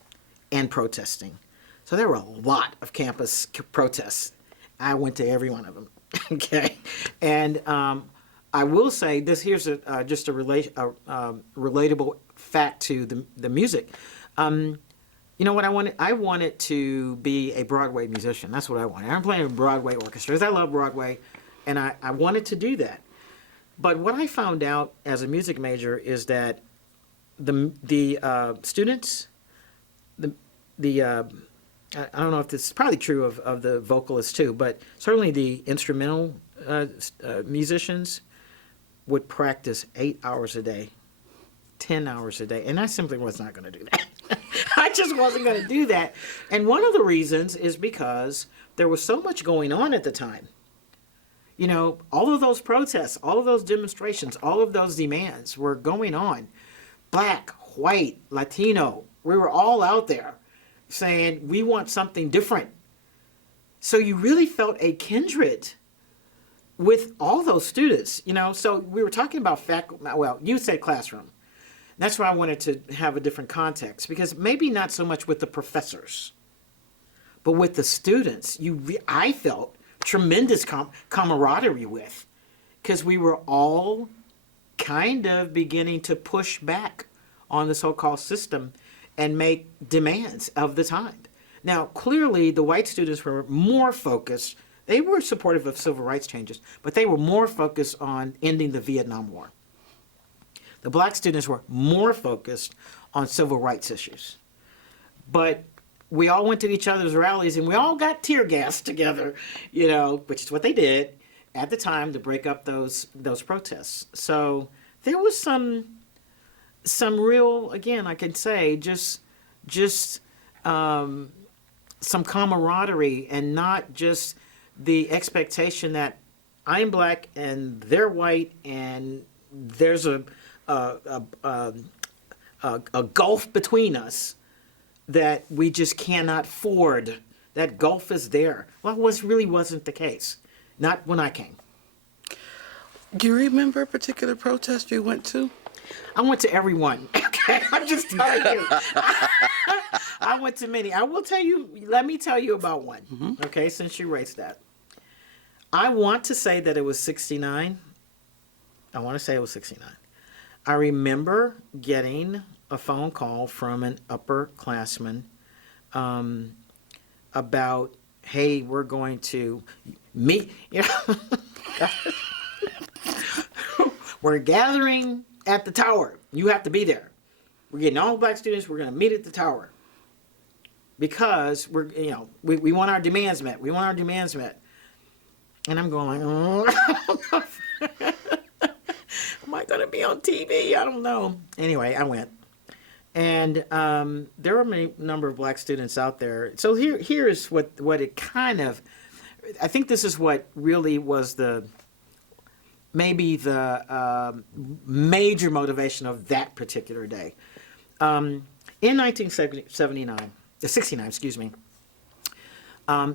and protesting. So there were a lot of campus protests. I went to every one of them. Okay. And I will say this, here's just a relatable fact to the music. You know what I wanted? I wanted to be a Broadway musician. That's what I wanted. I'm playing in Broadway orchestras. I love Broadway, and I wanted to do that. But what I found out as a music major is that the students, I don't know if this is probably true of the vocalists too, but certainly the instrumental musicians would practice 8 hours a day, 10 hours a day, and I simply was not going to do that. I just wasn't going to do that. And one of the reasons is because there was so much going on at the time. You know, all of those protests, all of those demonstrations, all of those demands were going on. Black, white, Latino, we were all out there saying, we want something different. So you really felt a kindred with all those students, you know. So we were talking about you said classroom. That's why I wanted to have a different context, because maybe not so much with the professors, but with the students, I felt tremendous camaraderie with, because we were all kind of beginning to push back on the so-called system and make demands of the time. Now, clearly, the white students were more focused. They were supportive of civil rights changes, but they were more focused on ending the Vietnam War. The black students were more focused on civil rights issues. But we all went to each other's rallies and we all got tear gassed together, which is what they did at the time to break up those protests. So there was some real, again, I can say, just some camaraderie, and not just the expectation that I'm black and they're white and there's a gulf between us that we just cannot ford. That gulf is there. Well, really wasn't the case. Not when I came. Do you remember a particular protest you went to? I went to every one. Okay, I'm just telling you. I went to many. Let me tell you about one. Mm-hmm. Okay, since you raised that. I want to say that it was 69. I want to say it was 69. I remember getting a phone call from an upperclassman about, hey, we're going to meet, we're gathering at the tower. You have to be there. We're getting all the black students. We're going to meet at the tower because we want our demands met. We want our demands met. And I'm going like, oh, am I going to be on TV? I don't know. Anyway, I went. And there were a number of black students out there. So here is what it kind of, I think this is what really was maybe the major motivation of that particular day. In 1969, excuse me,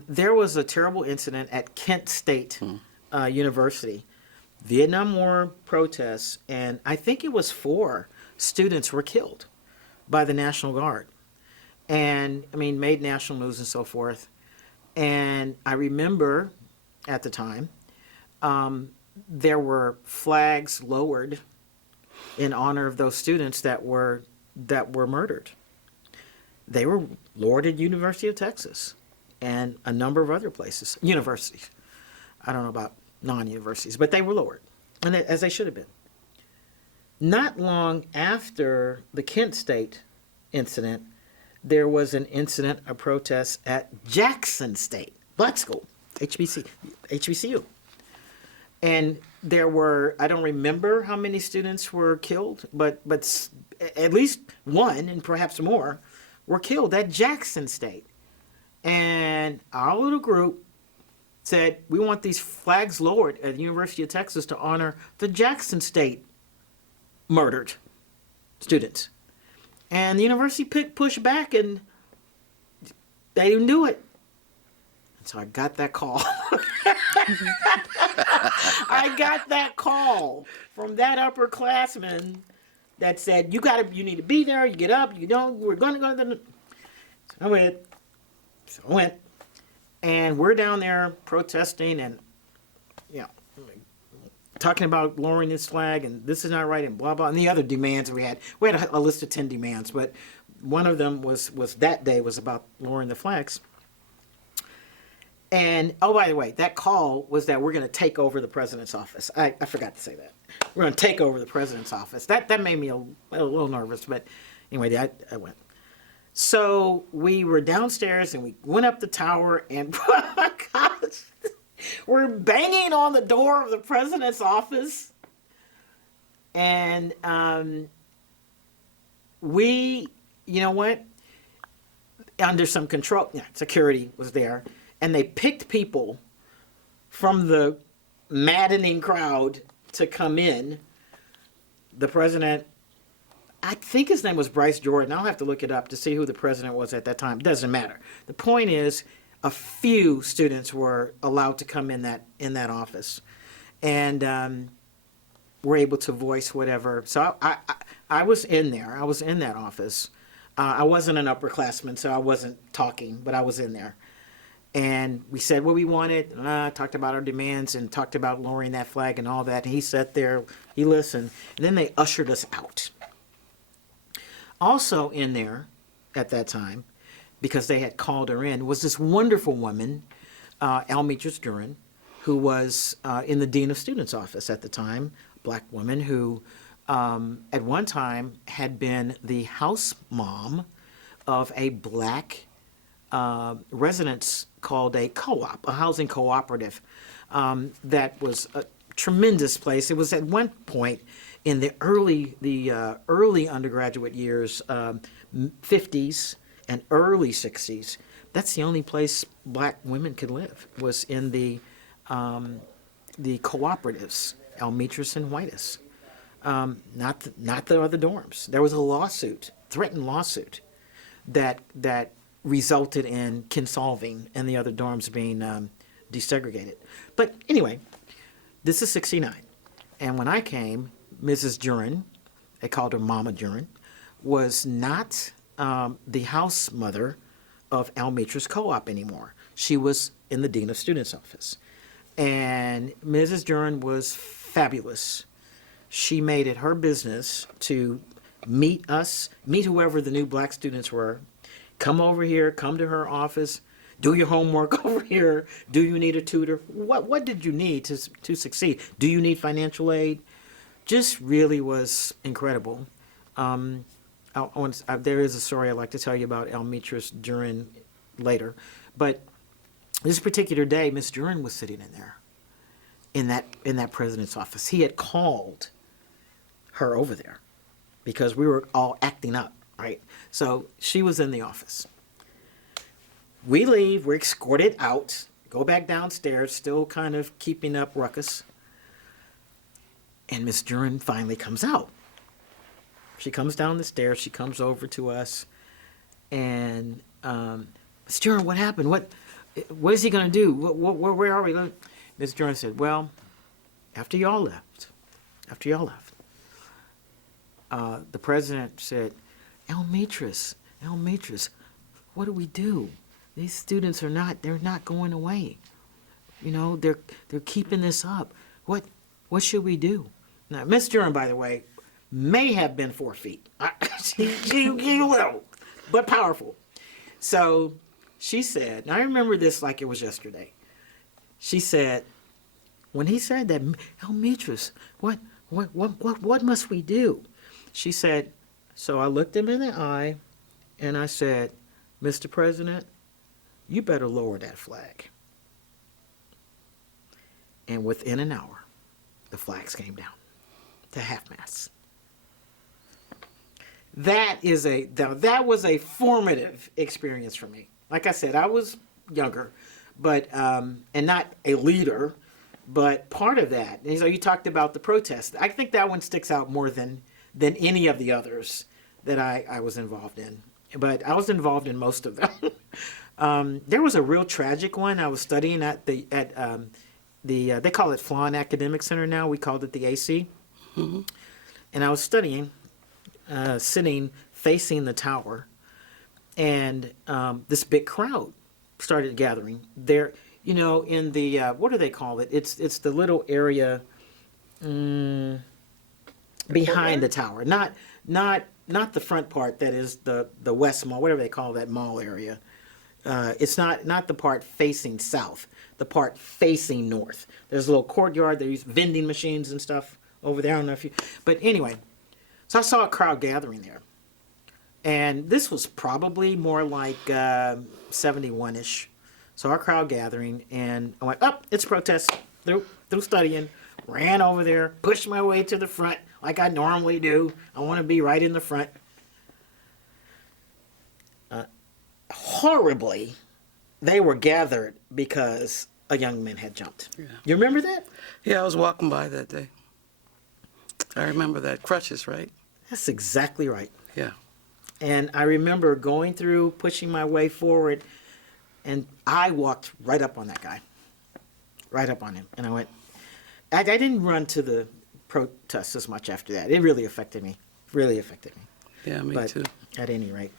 there was a terrible incident at Kent State University. Vietnam War protests, and I think it was 4 students were killed by the National Guard, and made national news and so forth. And I remember at the time there were flags lowered in honor of those students that were murdered. They were lowered at University of Texas and a number of other places, universities. I don't know about non-universities, but they were lowered, and as they should have been. Not long after the Kent State incident, there was an incident, a protest at Jackson State, black school, HBCU. And there were, I don't remember how many students were killed, but at least one, and perhaps more, were killed at Jackson State. And our little group said, we want these flags lowered at the University of Texas to honor the Jackson State murdered students. And the university pushed back, and they didn't do it. And so I got that call. I got that call from that upperclassman that said, you need to be there, you get up, we're going to go to the... So I went. And we're down there protesting and, talking about lowering this flag, and this is not right, and blah, blah, and the other demands we had. We had a list of 10 demands, but one of them was that day was about lowering the flags. And, oh, by the way, that call was that we're going to take over the president's office. I forgot to say that. We're going to take over the president's office. That made me a little nervous, but anyway, I went. So we were downstairs and we went up the tower, and oh my gosh, we're banging on the door of the president's office. And we, under some control, security was there, and they picked people from the maddening crowd to come in. The president, I think his name was Bryce Jordan. I'll have to look it up to see who the president was at that time. It doesn't matter. The point is, a few students were allowed to come in that office, and were able to voice whatever. So I was in there. I was in that office. I wasn't an upperclassman, so I wasn't talking, but I was in there. And we said what we wanted, talked about our demands, and talked about lowering that flag and all that. And he sat there, he listened, and then they ushered us out. Also in there at that time, because they had called her in, was this wonderful woman, Almetris Duran, who was in the Dean of Students office at the time, a black woman who at one time had been the house mom of a black residence called a co-op, a housing cooperative, that was a tremendous place. It was at one point in the early undergraduate years, 50s and early 60s. That's the only place black women could live, was in the cooperatives, Almetris and Whitus. Not the other dorms. There was a lawsuit, threatened lawsuit, that resulted in Kinsolving and the other dorms being desegregated. But anyway, this is 69. And when I came, Mrs. Duran, they called her Mama Duran, was not the house mother of Almetris Co-op anymore. She was in the Dean of Students office. And Mrs. Duran was fabulous. She made it her business to meet us, meet whoever the new black students were, come over here, come to her office, do your homework over here. Do you need a tutor? What did you need to succeed? Do you need financial aid? Just really was incredible. There is a story I'd like to tell you about Almetris Duran later. But this particular day, Miss Duran was sitting in there, in that president's office. He had called her over there because we were all acting up, right? So she was in the office. We leave, we're escorted out, go back downstairs, still kind of keeping up ruckus. And Miss Duran finally comes out. She comes down the stairs, she comes over to us, and Miss Duran, what happened? What is he going to do? Where are we? Miss Duran said, well, after y'all left, the president said, Almetris, what do we do? These students they're not going away. You know, they're keeping this up. What should we do? Now, Miss Duran, by the way, may have been 4 feet. She little, but powerful. So she said, and I remember this like it was yesterday. She said, when he said that, Almetris, what must we do? She said, so I looked him in the eye and I said, Mr. President, you better lower that flag. And within an hour, the flags came down to half-mast. That was a formative experience for me. Like I said, I was younger, but and not a leader, but part of that. And so you talked about the protest. I think that one sticks out more than any of the others that I was involved in. But I was involved in most of them. There was a real tragic one. I was studying at the they call it Flan Academic Center now. We called it the AC. Mm-hmm. And I was studying, sitting facing the tower, and this big crowd started gathering there. You know, in the what do they call it? It's the little area behind the tower, not the front part that is the West Mall, whatever they call that mall area. It's not the part facing south, the part facing north. There's a little courtyard. There's vending machines and stuff over there. I don't know if you, but anyway, so I saw a crowd gathering there, and this was probably more like 71-ish. So our crowd gathering, and I went, it's protest. Through studying, ran over there, pushed my way to the front like I normally do. I want to be right in the front. Horribly, they were gathered because a young man had jumped. Yeah. You remember that? Yeah, I was walking by that day. I remember that. Crutches, right? That's exactly right. Yeah. And I remember going through, pushing my way forward, and I walked right up on that guy. Right up on him. And I went, I didn't run to protest as much after that. It really affected me. Really affected me. Yeah, me But too. at any rate,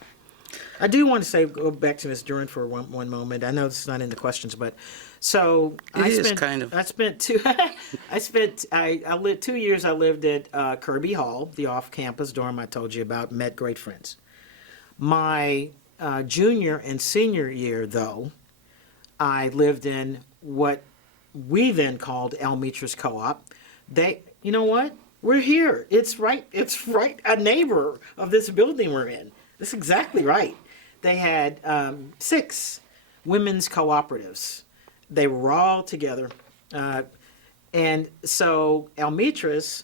I do want to say, go back to Miss Duran for one moment. I know this is not in the questions, but so It is kind of. I spent two. I lived 2 years. I lived at Kirby Hall, the off-campus dorm I told you about. Met great friends. My junior and senior year, though, I lived in what we then called Almitra's Co-op. You know what? We're here. It's right. It's right. A neighbor of this building we're in. That's exactly right. They had 6 women's cooperatives. They were all together, and so Almitra's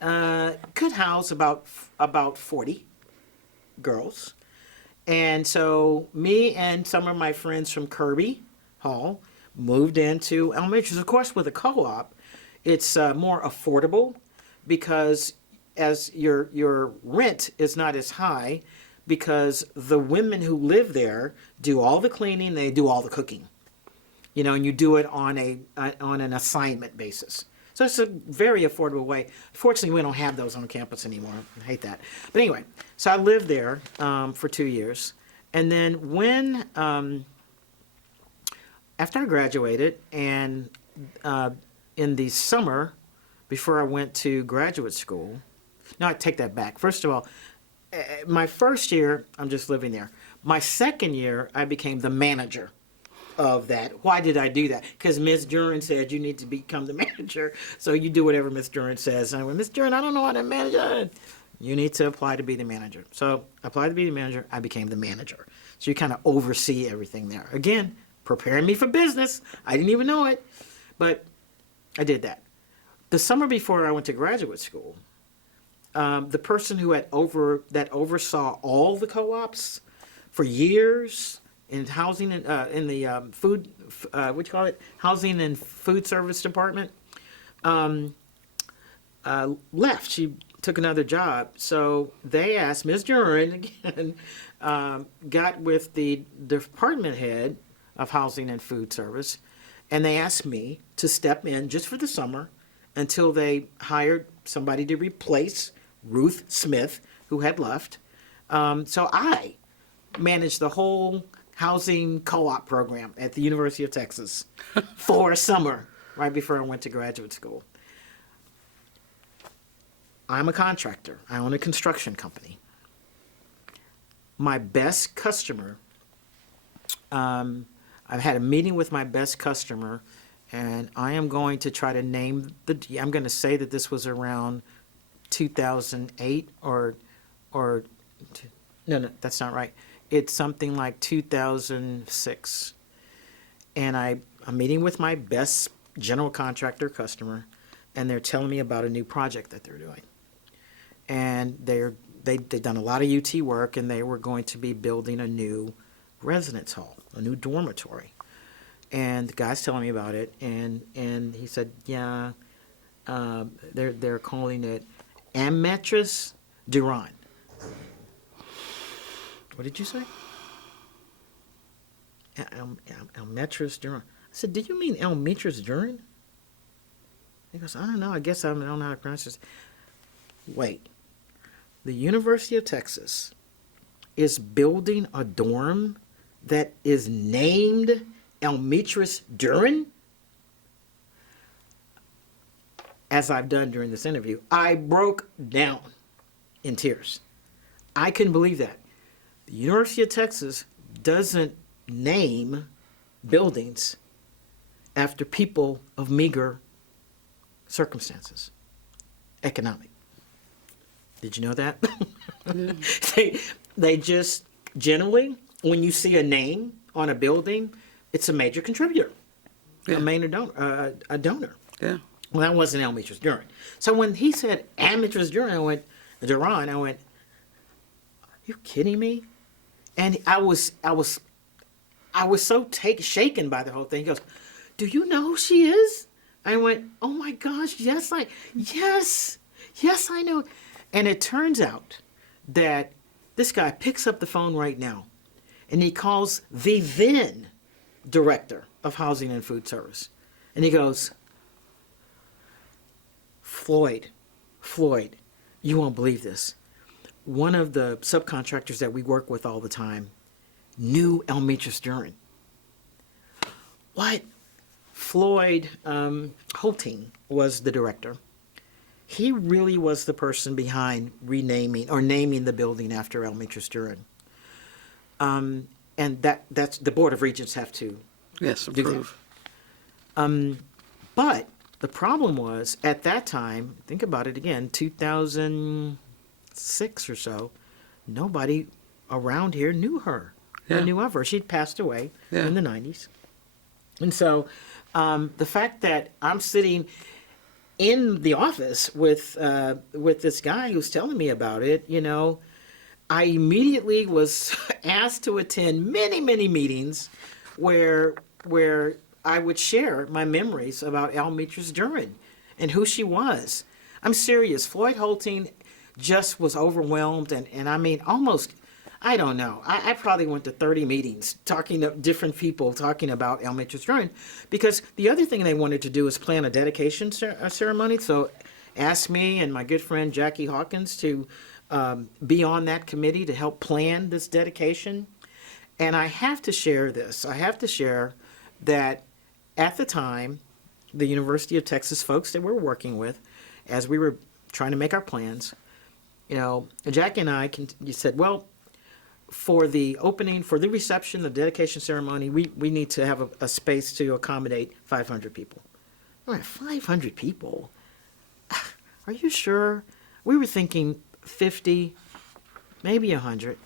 could house about 40 girls, and so me and some of my friends from Kirby Hall moved into Almitra's. Of course, with a co-op, it's more affordable because as your rent is not as high because the women who live there do all the cleaning, they do all the cooking, and you do it on an assignment basis. So it's a very affordable way. Fortunately, we don't have those on campus anymore. I hate that. But anyway, so I lived there for 2 years, and then when after I graduated and in the summer before I went to graduate school. No, I take that back. First of all, my first year, I'm just living there. My second year, I became the manager of that. Why did I do that? Because Ms. Duran said you need to become the manager, so you do whatever Ms. Duran says. And I went, Ms. Duran, I don't know how to manage it. You need to apply to be the manager. So I applied to be the manager. I became the manager. So you kind of oversee everything there. Again, preparing me for business. I didn't even know it, but I did that. The summer before I went to graduate school, the person who oversaw all the co-ops for years in housing and in the food, what do you call it, housing and food service department, left. She took another job. So they asked Ms. Duran again, got with the department head of housing and food service, and they asked me to step in just for the summer until they hired somebody to replace Ruth Smith, who had left. So I managed the whole housing co-op program at the University of Texas for a summer, right before I went to graduate school. I'm a contractor. I own a construction company. My best customer, I've had a meeting with my best customer, and I am going to try to name I'm going to say that this was around 2008 or no, that's not right. It's something like 2006. And I'm meeting with my best general contractor customer, and they're telling me about a new project that they're doing. And they've done a lot of UT work, and they were going to be building a new residence hall, a new dormitory. And the guy's telling me about it, and he said, yeah, they're calling it Almitra's Duran. What did you say? Almitra's Duran. I said, did you mean Almitra's Duran? He goes, I don't know. I guess I don't know how to pronounce this. Wait. The University of Texas is building a dorm that is named Almitra's Duran? As I've done during this interview, I broke down in tears. I couldn't believe that. The University of Texas doesn't name buildings after people of meager circumstances, economic. Did you know that? Yeah. They just, generally, when you see a name on a building, it's a major contributor, Yeah. a donor. Yeah. Well, that wasn't Almitra's Duran. So when he said Almitra's Duran, I went, are you kidding me? And I was so shaken by the whole thing. He goes, do you know who she is? I went, oh my gosh, yes, I know. And it turns out that this guy picks up the phone right now, and he calls the then director of Housing and Food Service. And he goes, Floyd, Floyd, you won't believe this. One of the subcontractors that we work with all the time knew Elmetris Duran. What? Floyd Holting was the director. He really was the person behind renaming or naming the building after Elmetris Duran. And that's the Board of Regents have to Yes, do that. approve. But the problem was, at that time, think about it again, 2006 or so, nobody around here knew her or Yeah. knew of her. She'd passed away Yeah. in the 90s. And so the fact that I'm sitting in the office with this guy who's telling me about it, you know, I immediately was asked to attend many, many meetings where I would share my memories about Elmetris Duran and who she was. I'm serious. Floyd Holting just was overwhelmed, and I mean, almost, I don't know. I probably went to 30 meetings talking to different people talking about Elmetris Duran, because the other thing they wanted to do is plan a dedication ceremony. So asked me and my good friend Jackie Hawkins to be on that committee to help plan this dedication. And I have to share this. I have to share that at the time, the University of Texas folks that we're working with, as we were trying to make our plans, you know, Jackie and I said, well, for the opening, for the reception, the dedication ceremony, we need to have a space to accommodate 500 people. All right, 500 people? Are you sure? We were thinking 50, maybe 100,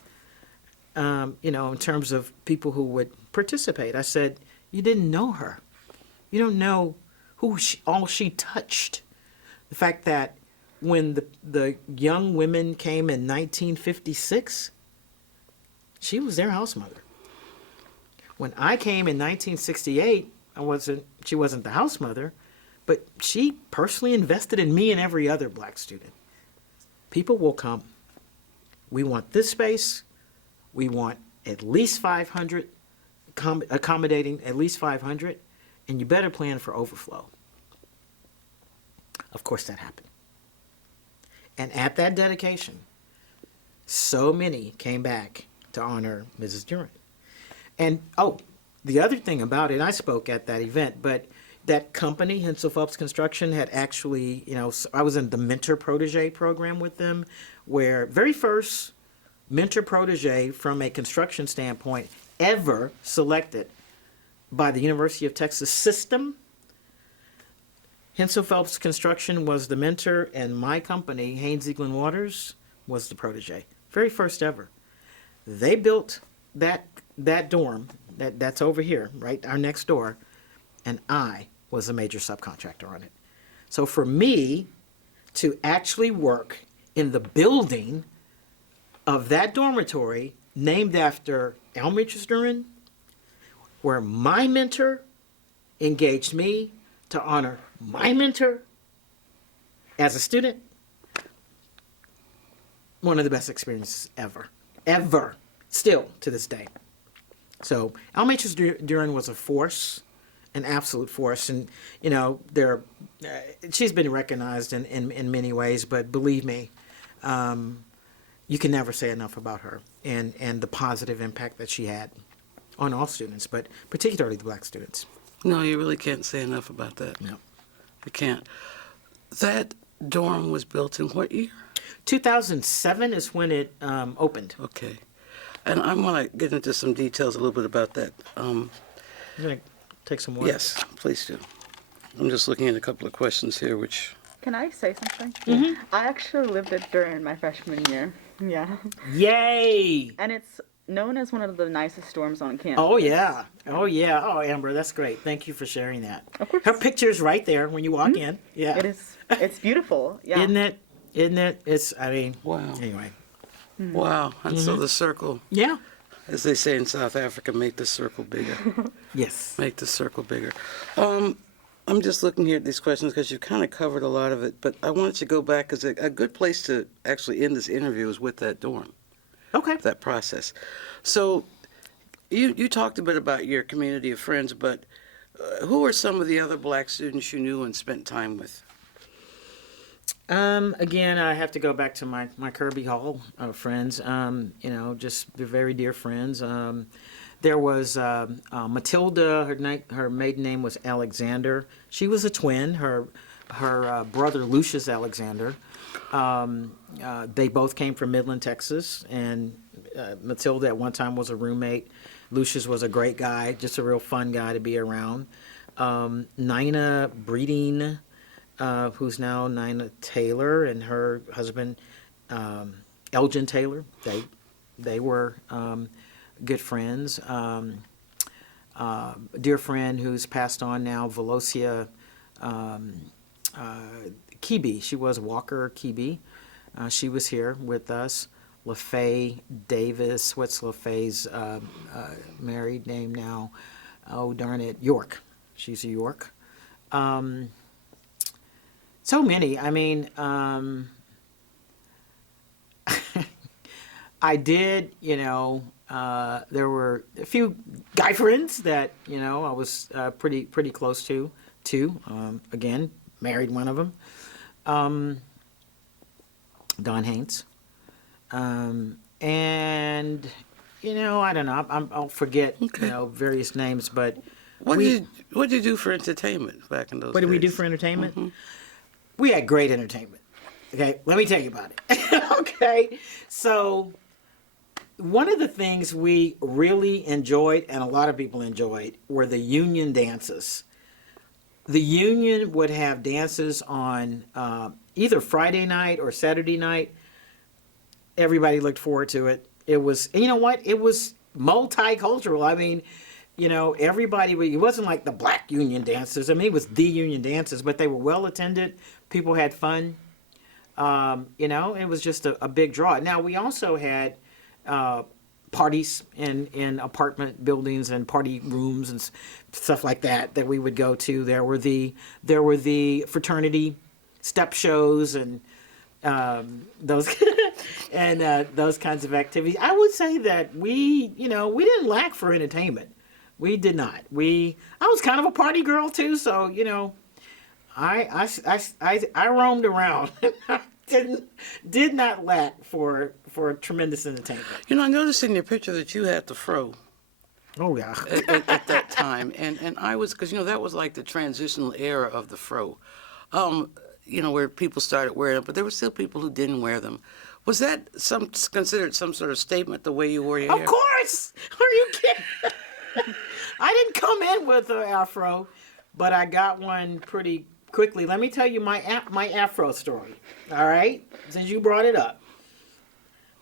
you know, in terms of people who would participate. I said, you didn't know her. You don't know all she touched. The fact that when the young women came in 1956, she was their house mother. When I came in 1968, she wasn't the house mother, but she personally invested in me and every other black student. People will come. We want this space. We want at least 500, accommodating at least 500, and you better plan for overflow. Of course that happened. And at that dedication, so many came back to honor Mrs. Duran. And, the other thing about it, I spoke at that event, but that company, Hensel Phelps Construction, had actually, you know, I was in the mentor protege program with them, where very first mentor protege from a construction standpoint ever selected by the University of Texas system. Hensel Phelps Construction was the mentor, and my company, Haynes Waters, was the protege. Very first ever. They built that dorm that's over here, right, our next door, and I was a major subcontractor on it. So for me to actually work in the building of that dormitory named after Elmetris Duran, where my mentor engaged me to honor my mentor as a student, one of the best experiences ever, still to this day. So Elmetris Duran was a force, an absolute force, and you know she's been recognized in many ways. But believe me, you can never say enough about her and the positive impact that she had on all students, but particularly the black students. No, you really can't say enough about that. No. You can't. That dorm was built in what year? 2007 is when it opened. Okay. And I want to get into some details a little bit about that. You gonna take some water? Yes, please do. I'm just looking at a couple of questions here, which... Can I say something? I actually lived it during my freshman year. Yeah. Yay! And it's known as one of the nicest dorms on campus. Oh yeah. Oh yeah. Oh Amber, that's great. Thank you for sharing that. Of course. Her picture's right there when you walk in. Yeah. It is. It's beautiful. Yeah. Isn't it? Isn't it? It's. I mean. Wow. Anyway. Wow. And so the circle, Yeah. as they say in South Africa, make the circle bigger. Yes. Make the circle bigger. I'm just looking here at these questions because you kind of covered a lot of it, but I wanted to go back because a good place to actually end this interview is with that dorm, Okay. that process. So you talked a bit about your community of friends, but who are some of the other black students you knew and spent time with? Again, I have to go back to my Kirby Hall friends. Just they're very dear friends. There was Matilda. Her maiden name was Alexander. She was a twin. Her brother Lucius Alexander. They both came from Midland, Texas, and Matilda at one time was a roommate. Lucius was a great guy, just a real fun guy to be around. Nina Breeding, who's now Nina Taylor, and her husband Elgin Taylor. They were good friends. A dear friend who's passed on now, Velocia Kebe. She was Walker Kebe. She was here with us. LaFay Davis. What's LaFay's married name now? Oh, darn it. York. She's a York. So many. I mean, I did, there were a few guy friends that, I was pretty close to, too. Again, married one of them. Don Haynes. And, I don't know. I'll forget, various names, but What did you do for entertainment back in those days? What did we do for entertainment? Mm-hmm. We had great entertainment. Okay, let me tell you about it. Okay, so one of the things we really enjoyed, and a lot of people enjoyed, were the union dances. The union would have dances on either Friday night or Saturday night. Everybody looked forward to it. It was, and you know what? It was multicultural. I mean, everybody, it wasn't like the black union dances. I mean, it was the union dances, but they were well attended. People had fun. It was just a big draw. Now, we also had parties in apartment buildings and party rooms and stuff like that we would go to. There were the fraternity step shows and those and those kinds of activities. I would say that we didn't lack for entertainment. We did not. I was kind of a party girl too, so I roamed around. Did not lack for tremendous entertainment. I noticed in your picture that you had the fro. Oh yeah. at that time, and I was, because that was like the transitional era of the fro, where people started wearing them, but there were still people who didn't wear them. Was that considered some sort of statement the way you wore your hair? Of course. Are you kidding? I didn't come in with an afro, but I got one pretty quickly. Let me tell you my afro story. All right, since you brought it up,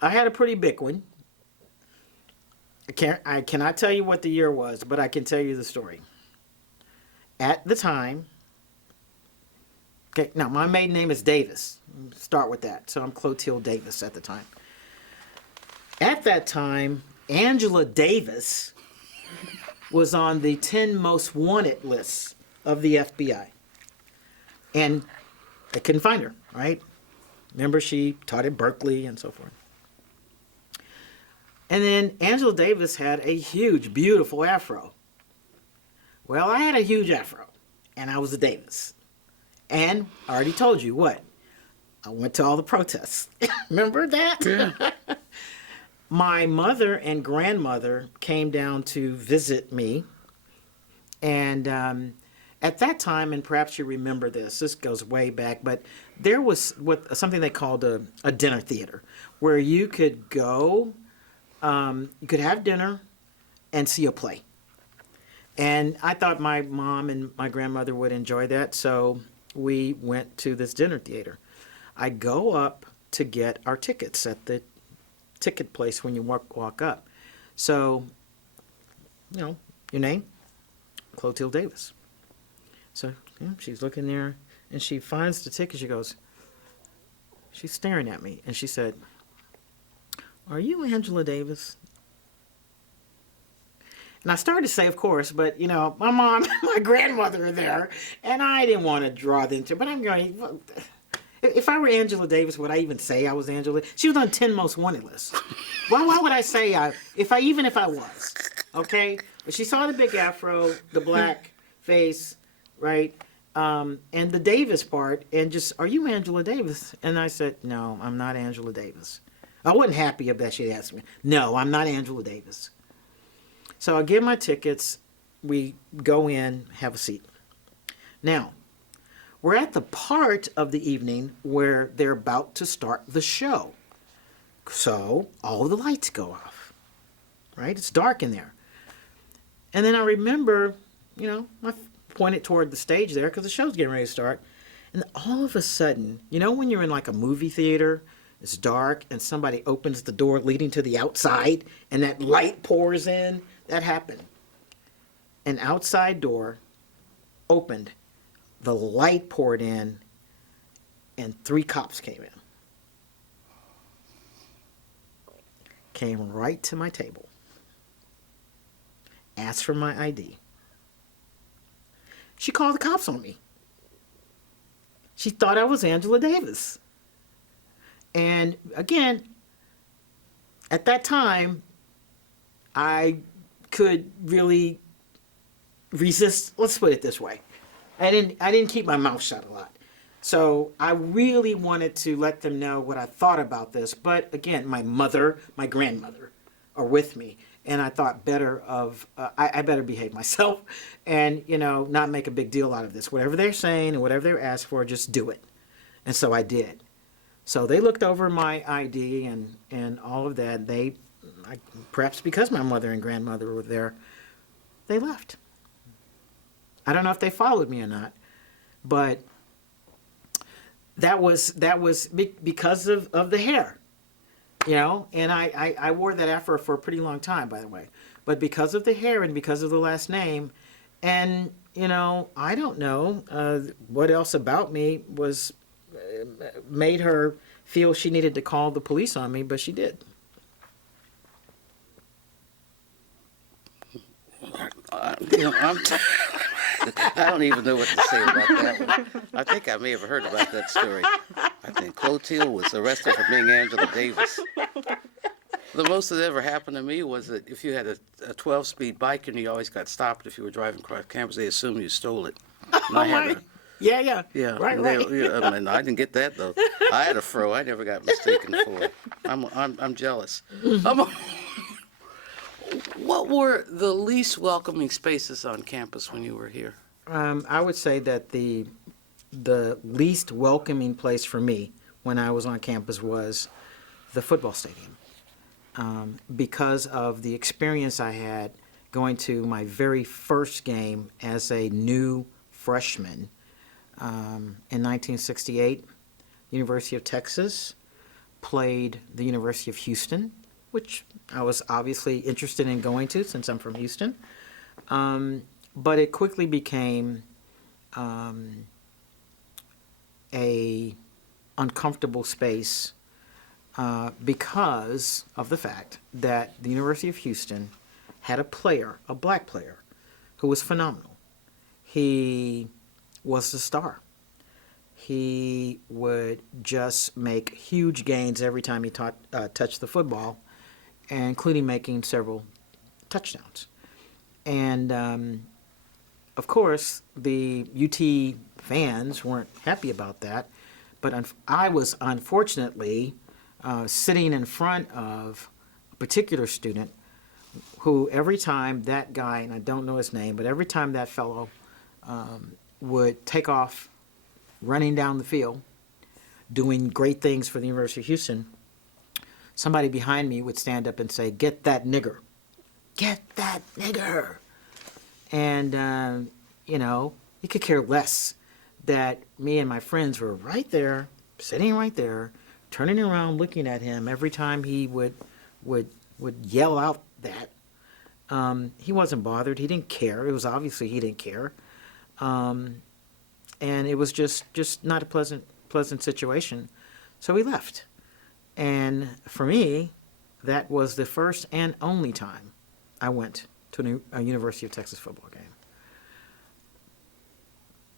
I had a pretty big one. I cannot tell you what the year was, but I can tell you the story. At the time, okay, now my maiden name is Davis. Start with that. So I'm Cloteal Davis at the time. At that time, Angela Davis was on the 10 most wanted lists of the FBI. And they couldn't find her, right? Remember, she taught at Berkeley and so forth. And then Angela Davis had a huge, beautiful afro. Well, I had a huge afro, and I was a Davis. And I already told you what? I went to all the protests. Remember that? Yeah. My mother and grandmother came down to visit me. And at that time, and perhaps you remember this goes way back, but there was something they called a dinner theater, where you could go, you could have dinner and see a play. And I thought my mom and my grandmother would enjoy that, so we went to this dinner theater. I go up to get our tickets at the ticket place when you walk up. So, your name? Cloteal Davis. So she's looking there, and she finds the ticket. She's staring at me, and she said, "Are you Angela Davis?" And I started to say, of course, but, my mom and my grandmother are there, and I didn't want to draw them to, but I'm going, if I were Angela Davis, would I even say I was Angela? She was on 10 most wanted lists. Why would I say if I was, okay? But she saw the big afro, the black face, right? and the Davis part, and just, are you Angela Davis? And I said, no, I'm not Angela Davis. I wasn't happy about that she'd asked me. No, I'm not Angela Davis. So I give my tickets. We go in, have a seat. Now, we're at the part of the evening where they're about to start the show. So all the lights go off, right? It's dark in there. And then I remember, I pointed toward the stage there because the show's getting ready to start. And all of a sudden, when you're in like a movie theater, it's dark and somebody opens the door leading to the outside and that light pours in? That happened. An outside door opened, the light poured in, and 3 cops came in. Came right to my table, asked for my ID. She called the cops on me. She thought I was Angela Davis. And again, at that time, I could really resist. Let's put it this way. I didn't keep my mouth shut a lot. So I really wanted to let them know what I thought about this. But again, my mother, my grandmother are with me. And I thought better of, I better behave myself and, not make a big deal out of this. Whatever they're saying and whatever they're asked for, just do it. And so I did. So they looked over my ID and all of that. Perhaps because my mother and grandmother were there, they left. I don't know if they followed me or not, but that was because of the hair, and I wore that afro for a pretty long time, by the way, but because of the hair and because of the last name, and I don't know what else about me was made her feel she needed to call the police on me, but she did. I don't even know what to say about that one. I think I may have heard about that story. I think Cloteal was arrested for being Angela Davis. The most that ever happened to me was that if you had a 12-speed bike and you always got stopped if you were driving across campus, they assumed you stole it. And I had Yeah. yeah, Right. and I didn't get that though. I had a fro. I never got mistaken for it. I'm jealous. What were the least welcoming spaces on campus when you were here? I would say that the least welcoming place for me when I was on campus was the football stadium, because of the experience I had going to my very first game as a new freshman in 1968. University of Texas played the University of Houston, which I was obviously interested in going to since I'm from Houston. But it quickly became a uncomfortable space because of the fact that the University of Houston had a black player, who was phenomenal. He was the star. He would just make huge gains every time he touched the football, including making several touchdowns. And of course, the UT fans weren't happy about that, but I was unfortunately sitting in front of a particular student who every time that guy, and I don't know his name, but every time that fellow would take off running down the field, doing great things for the University of Houston, somebody behind me would stand up and say, "Get that nigger. Get that nigger." And, he could care less that me and my friends were right there, sitting right there, turning around, looking at him every time he would yell out that. He wasn't bothered. He didn't care. It was obviously he didn't care. And it was just not a pleasant situation. So we left. And for me, that was the first and only time I went to a University of Texas football game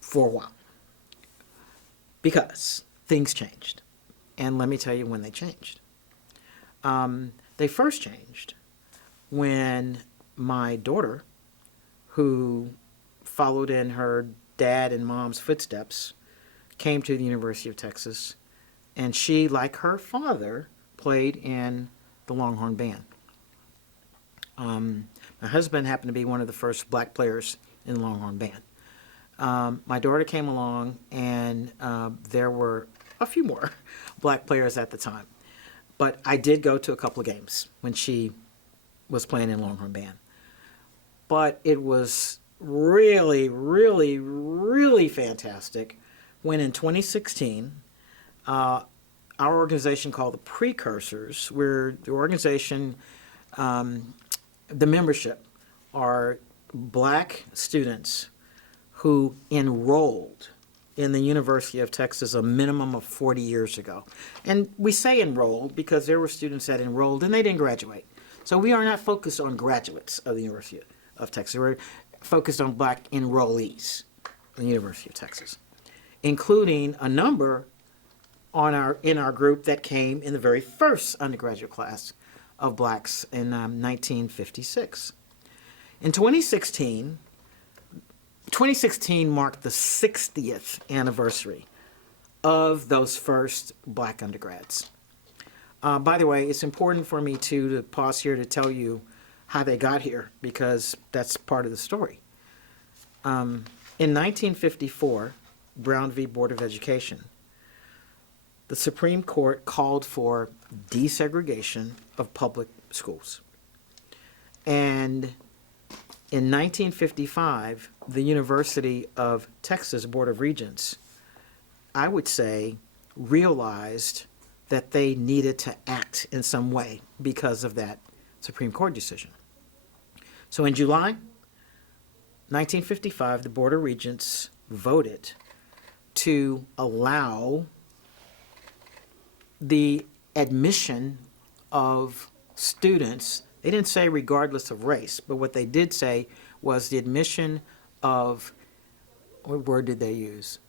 for a while, because things changed. And let me tell you when they changed. They first changed when my daughter, who followed in her dad and mom's footsteps, came to the University of Texas, and she, like her father, played in the Longhorn Band. My husband happened to be one of the first black players in the Longhorn Band. My daughter came along, and there were a few more black players at the time. But I did go to a couple of games when she was playing in Longhorn Band. But it was really, really, really fantastic when in 2016, our organization called the Precursors, where the organization, the membership are black students who enrolled in the University of Texas a minimum of 40 years ago. And we say enrolled because there were students that enrolled and they didn't graduate. So we are not focused on graduates of the University of Texas. We're focused on black enrollees in the University of Texas, including a number in our group that came in the very first undergraduate class of blacks in 1956. In 2016 marked the 60th anniversary of those first black undergrads. By the way, it's important for me to pause here to tell you how they got here, because that's part of the story. In 1954, Brown v. Board of Education, the Supreme Court called for desegregation of public schools. And in 1955, the University of Texas Board of Regents, I would say, realized that they needed to act in some way because of that Supreme Court decision. So in July 1955, the Board of Regents voted to allow the admission of students. They didn't say regardless of race, but what they did say was the admission of, what word did they use?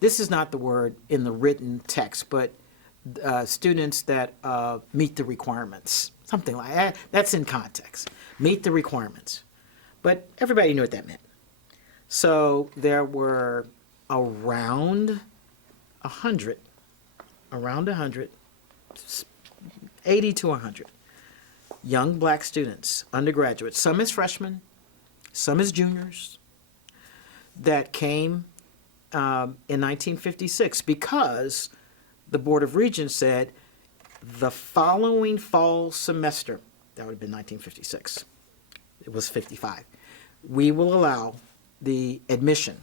This is not the word in the written text, but students that meet the requirements, something like that. That's in context. Meet the requirements. But everybody knew what that meant. So there were around 100, 80 to 100 young black students, undergraduates, some as freshmen, some as juniors, that came in 1956 because the Board of Regents said the following fall semester, that would have been 1956, it was 55, we will allow the admission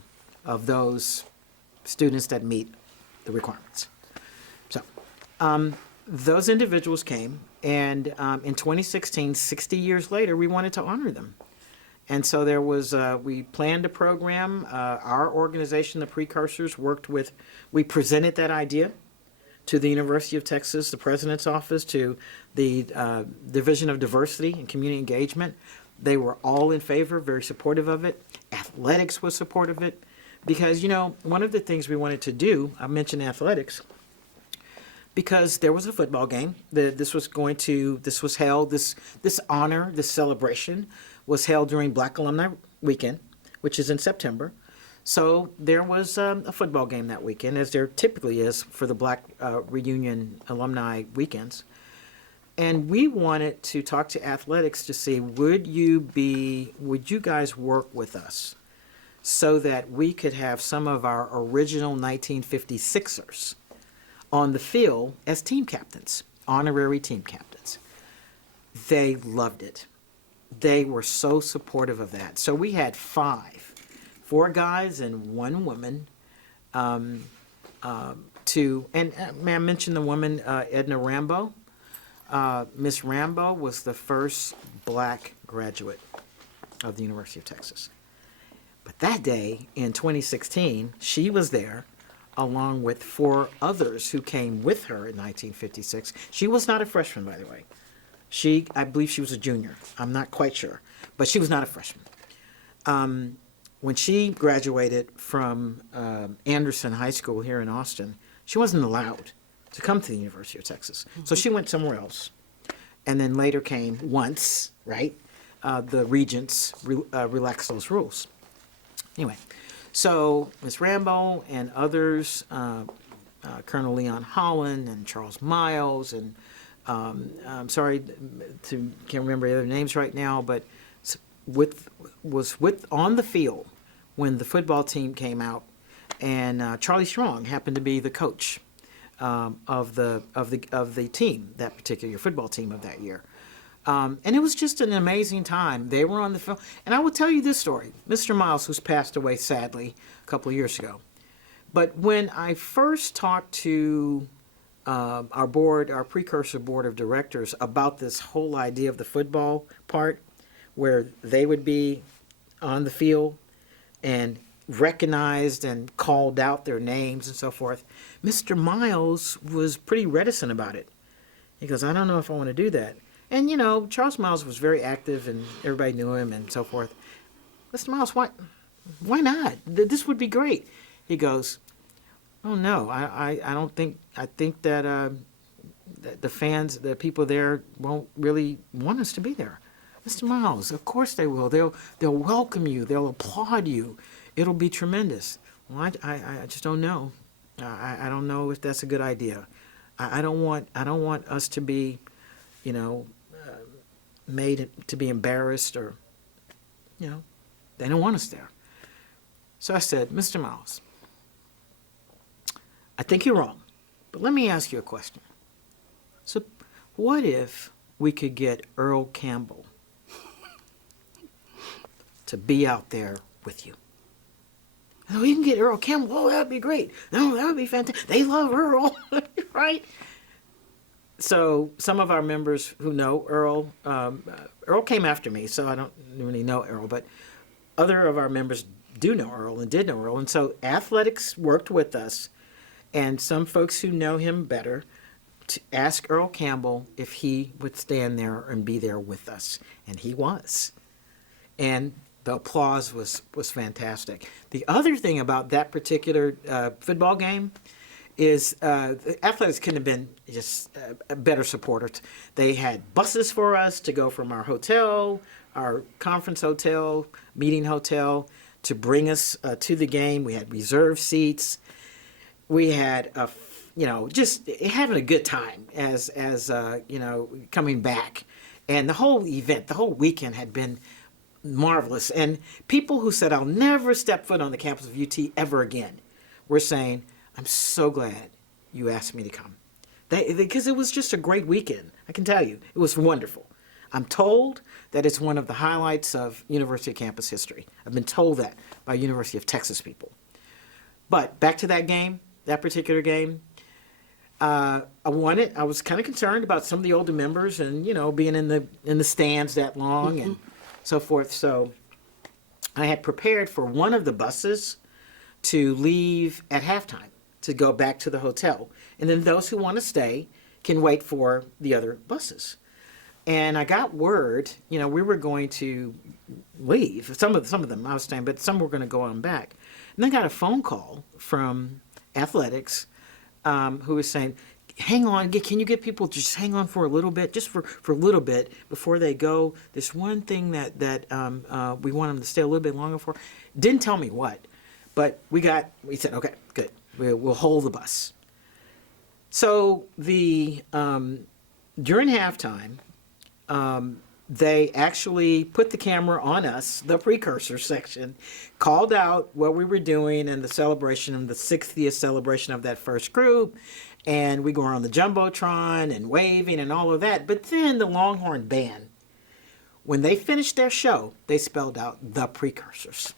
of those students that meet the requirements. So those individuals came, and in 2016, 60 years later, we wanted to honor them. And so there was, we planned a program. Our organization, the Precursors, we presented that idea to the University of Texas, the President's Office, to the Division of Diversity and Community Engagement. They were all in favor, very supportive of it. Athletics was supportive of it. Because, one of the things we wanted to do, I mentioned athletics, because there was a football game. This honor, this celebration was held during Black Alumni Weekend, which is in September. So there was a football game that weekend, as there typically is for the Black Reunion Alumni Weekends. And we wanted to talk to athletics to see, would you guys work with us so that we could have some of our original 1956ers on the field as team captains, honorary team captains. They loved it. They were so supportive of that. So we had 4 guys and 1 woman. May I mention the woman, Edna Rambo? Miss Rambo was the first black graduate of the University of Texas. But that day in 2016, she was there along with 4 others who came with her in 1956. She was not a freshman, by the way. I believe she was a junior. I'm not quite sure, but she was not a freshman. When she graduated from Anderson High School here in Austin, she wasn't allowed to come to the University of Texas. So she went somewhere else. And then later came, once, right, the regents relaxed those rules. Anyway, so Ms. Rambo and others, Colonel Leon Holland and Charles Miles, and I'm sorry can't remember the other names right now, but was on the field when the football team came out, and Charlie Strong happened to be the coach of the team, that particular football team of that year. And it was just an amazing time. They were on the field. And I will tell you this story. Mr. Miles, who's passed away sadly a couple of years ago. But when I first talked to our precursor board of directors about this whole idea of the football part, where they would be on the field and recognized and called out their names and so forth, Mr. Miles was pretty reticent about it. He goes, I don't know if I want to do that. And, Charles Miles was very active and everybody knew him and so forth. Mr. Miles, why not? This would be great. He goes, oh, no, I don't think, I think that the fans, the people there won't really want us to be there. Mr. Miles, of course they will. They'll welcome you. They'll applaud you. It'll be tremendous. Well, I just don't know. I don't know if that's a good idea. I don't want us to be, made to be embarrassed or, they don't want us there. So I said, Mr. Miles, I think you're wrong, but let me ask you a question. So what if we could get Earl Campbell to be out there with you? Oh, you can get Earl Campbell. Oh, that would be great. No, that would be fantastic. They love Earl, right? So some of our members who know Earl, Earl came after me, so I don't really know Earl, but other of our members do know Earl and did know Earl. And so athletics worked with us, and some folks who know him better to ask Earl Campbell if he would stand there and be there with us. And he was. And the applause was fantastic. The other thing about that particular football game is the athletics couldn't have been just better supporters. They had buses for us to go from our hotel, our conference hotel, meeting hotel, to bring us to the game. We had reserved seats. We had just having a good time as coming back. And the whole event, the whole weekend had been marvelous. And people who said, I'll never step foot on the campus of UT ever again, were saying, I'm so glad you asked me to come. Because it was just a great weekend. I can tell you, it was wonderful. I'm told that it's one of the highlights of University campus history. I've been told that by University of Texas people. But back to that game, that particular game, I was kind of concerned about some of the older members and, being in the stands that long and so forth. So I had prepared for one of the buses to leave at halftime to go back to the hotel. And then those who want to stay can wait for the other buses. And I got word, we were going to leave. Some of them I was staying, but some were going to go on back. And I got a phone call from athletics who was saying, hang on, can you get people to just hang on for a little bit, just for a little bit before they go? There's one thing that we want them to stay a little bit longer for. Didn't tell me what, but we said, okay, good. We'll hold the bus. So during halftime, they actually put the camera on us, the precursor section, called out what we were doing and the celebration of the 60th celebration of that first group. And we go on the Jumbotron and waving and all of that. But then the Longhorn Band, when they finished their show, they spelled out the precursors.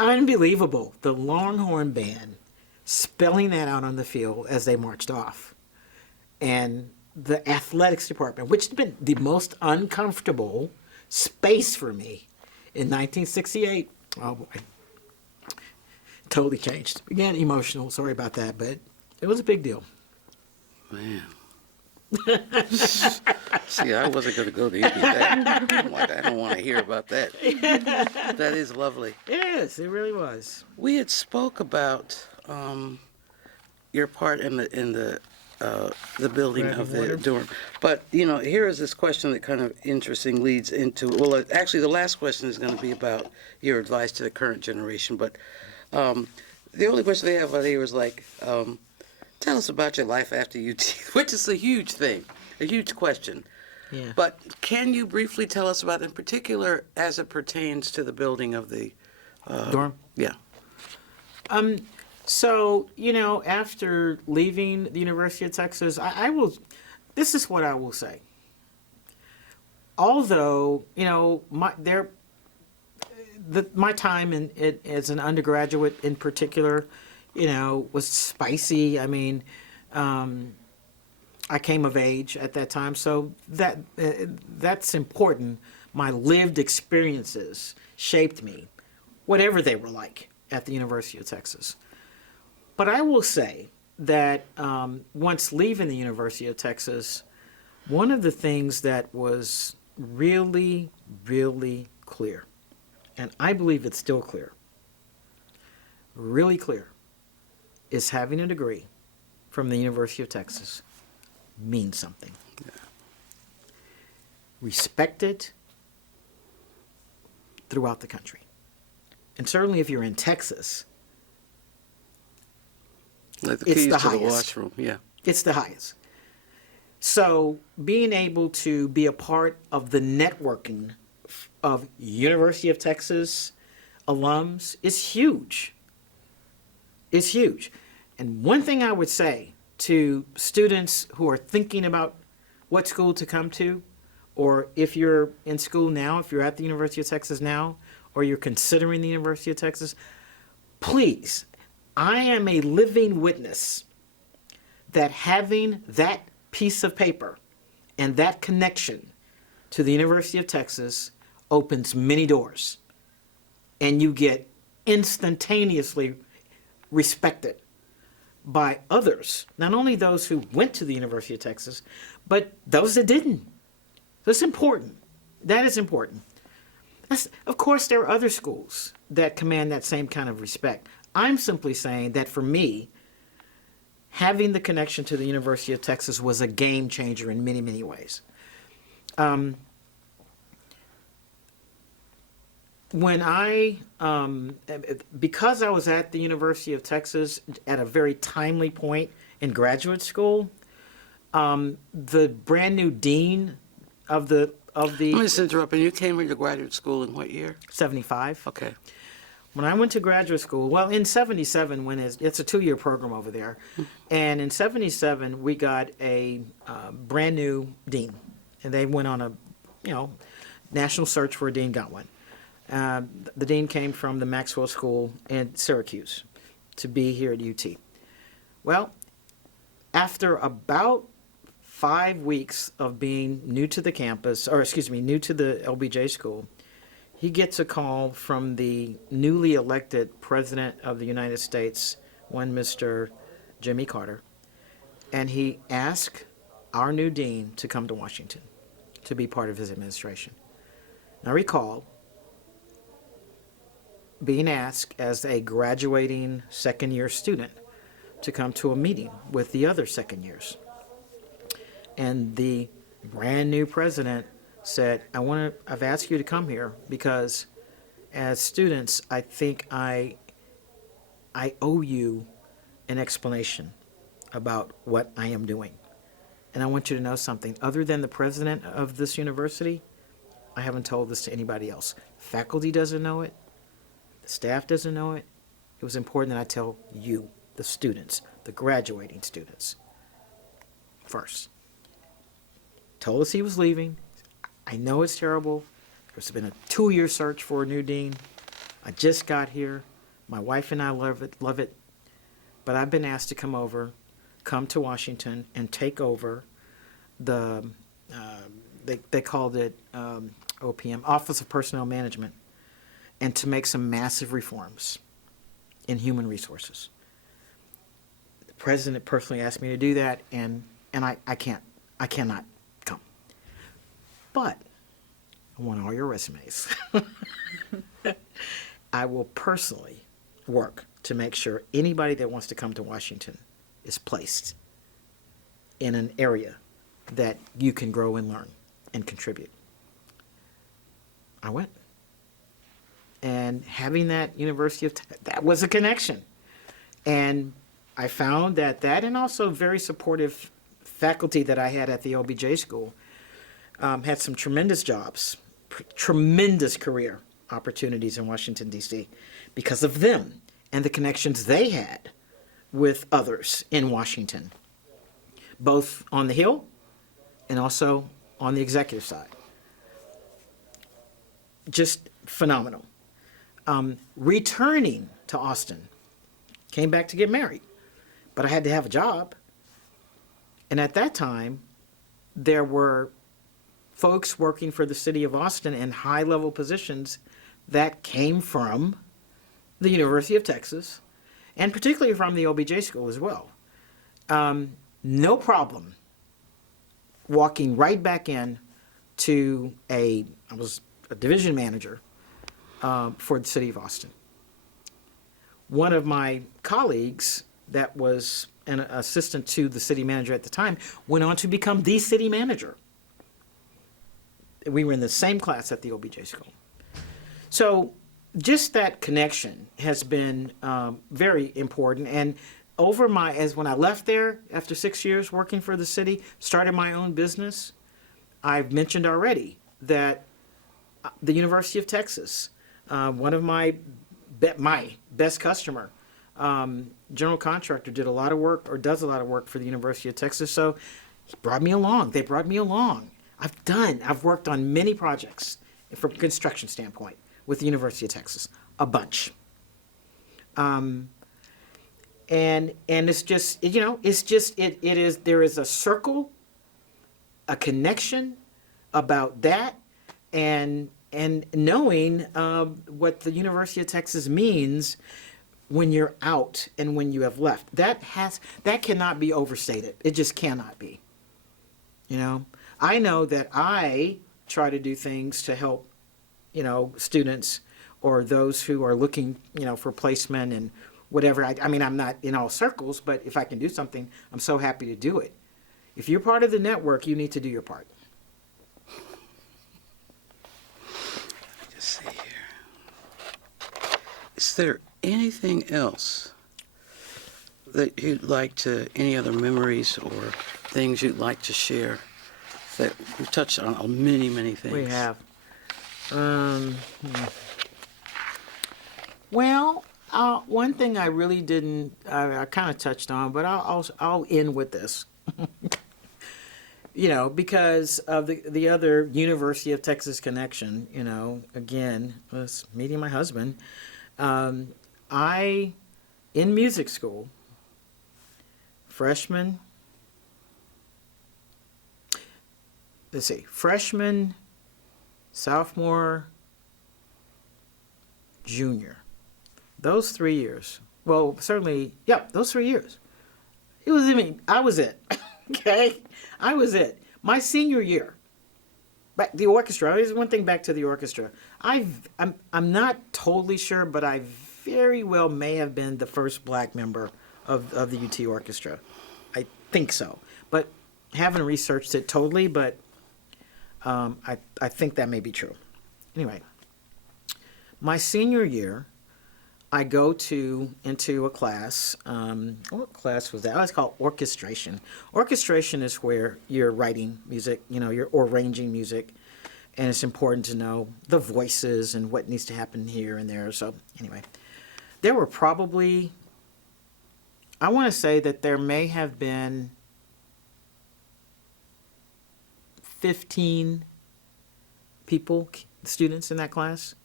Unbelievable. The Longhorn Band spelling that out on the field as they marched off. And the athletics department, which had been the most uncomfortable space for me in 1968. Oh boy. Totally changed. Again, emotional. Sorry about that, but it was a big deal. Man. See, I wasn't going to go to any of that. I'm like, I don't want to hear about that. That is lovely. Yes, it really was. We had spoke about your part in the the building Grabbing of the water. dorm. But, here is this question that kind of interesting leads into, well, actually, the last question is going to be about your advice to the current generation. But the only question they have out here is like, tell us about your life after UT, which is a huge thing, a huge question. Yeah. But can you briefly tell us about, in particular, as it pertains to the building of the Dorm? Yeah. So, after leaving the University of Texas, this is what I will say. Although, my time as an undergraduate in particular, was spicy. I mean, I came of age at that time, so that's important. My lived experiences shaped me, whatever they were like at the University of Texas. But I will say that once leaving the University of Texas, one of the things that was really, really clear, and I believe it's still clear, really clear, is having a degree from the University of Texas means something. Respected throughout the country. And certainly if you're in Texas, Like the it's keys the to the highest. washroom, yeah. It's the highest. So being able to be a part of the networking of University of Texas alums is huge. It's huge. And one thing I would say to students who are thinking about what school to come to, or if you're in school now, if you're at the University of Texas now, or you're considering the University of Texas, please, I am a living witness that having that piece of paper and that connection to the University of Texas opens many doors, and you get instantaneously respected by others, not only those who went to the University of Texas, but those that didn't. That's important. That is important. Of course, there are other schools that command that same kind of respect. I'm simply saying that for me, having the connection to the University of Texas was a game changer in many, many ways. Because I was at the University of Texas at a very timely point in graduate school, the brand new dean of the Let me just interrupt. And you came into graduate school in what year? 75. Okay. When I went to graduate school, well, in 77, when it's a 2-year program over there, and in 77, we got a brand new dean, and they went on a, national search for a dean, got one. The dean came from the Maxwell School in Syracuse to be here at UT. Well, after about 5 weeks of being new to the campus, new to the LBJ school, he gets a call from the newly elected President of the United States, one Mr. Jimmy Carter, and he asked our new dean to come to Washington to be part of his administration. Now recall being asked as a graduating second-year student to come to a meeting with the other second years. And the brand new president said, I've asked you to come here because as students, I think I owe you an explanation about what I am doing. And I want you to know something. Other than the president of this university, I haven't told this to anybody else. Faculty doesn't know it. The staff doesn't know it. It was important that I tell you, the students, the graduating students, first. Told us he was leaving. I know it's terrible. There's been a 2-year search for a new dean. I just got here. My wife and I love it. But I've been asked to come to Washington and take over the, they called it OPM, Office of Personnel Management, and to make some massive reforms in human resources. The president personally asked me to do that, and I cannot come. But I want all your resumes. I will personally work to make sure anybody that wants to come to Washington is placed. in an area that you can grow and learn and contribute. I went. And having that that was a connection. And I found that and also very supportive faculty that I had at the LBJ school had some tremendous jobs, tremendous career opportunities in Washington, D.C. because of them and the connections they had with others in Washington, both on the Hill and also on the executive side. Just phenomenal. Returning to Austin, came back to get married, but I had to have a job. And at that time, there were folks working for the city of Austin in high-level positions that came from the University of Texas, and particularly from the OBJ school as well. No problem walking right back in to I was a division manager for the city of Austin. One of my colleagues that was an assistant to the city manager at the time went on to become the city manager. We were in the same class at the OBJ school. So just that connection has been very important. And when I left there after 6 years working for the city, started my own business, I've mentioned already that the University of Texas, one of my best customer, general contractor, did a lot of work or does a lot of work for the University of Texas. So he brought me along. They brought me along. I've worked on many projects from a construction standpoint with the University of Texas, a bunch. And it's just, there is a circle, a connection about that, and knowing what the University of Texas means when you're out and when you have left. That cannot be overstated. It just cannot be. I know that I try to do things to help, students or those who are looking, for placement and whatever. I'm not in all circles, but if I can do something, I'm so happy to do it. If you're part of the network, you need to do your part. See here. Is there anything else that you'd like to, any other memories or things you'd like to share? That we've touched on many, many things. We have. Well, one thing I really didn't, I kind of touched on, but I'll end with this. Because of the other University of Texas connection, again, was meeting my husband. In music school, freshman, sophomore, junior. Those 3 years. Well, certainly, those 3 years. I was it. Okay? I was it. My senior year, back the orchestra. There's one thing back to the orchestra. I'm not totally sure, but I very well may have been the first black member of the UT orchestra. I think so, but haven't researched it totally. But I think that may be true. Anyway, my senior year, I go into a class. What class was that? Oh, it's called orchestration. Orchestration is where you're writing music, you're arranging music, and it's important to know the voices and what needs to happen here and there. So anyway, there were probably, I want to say that there may have been 15 students in that class.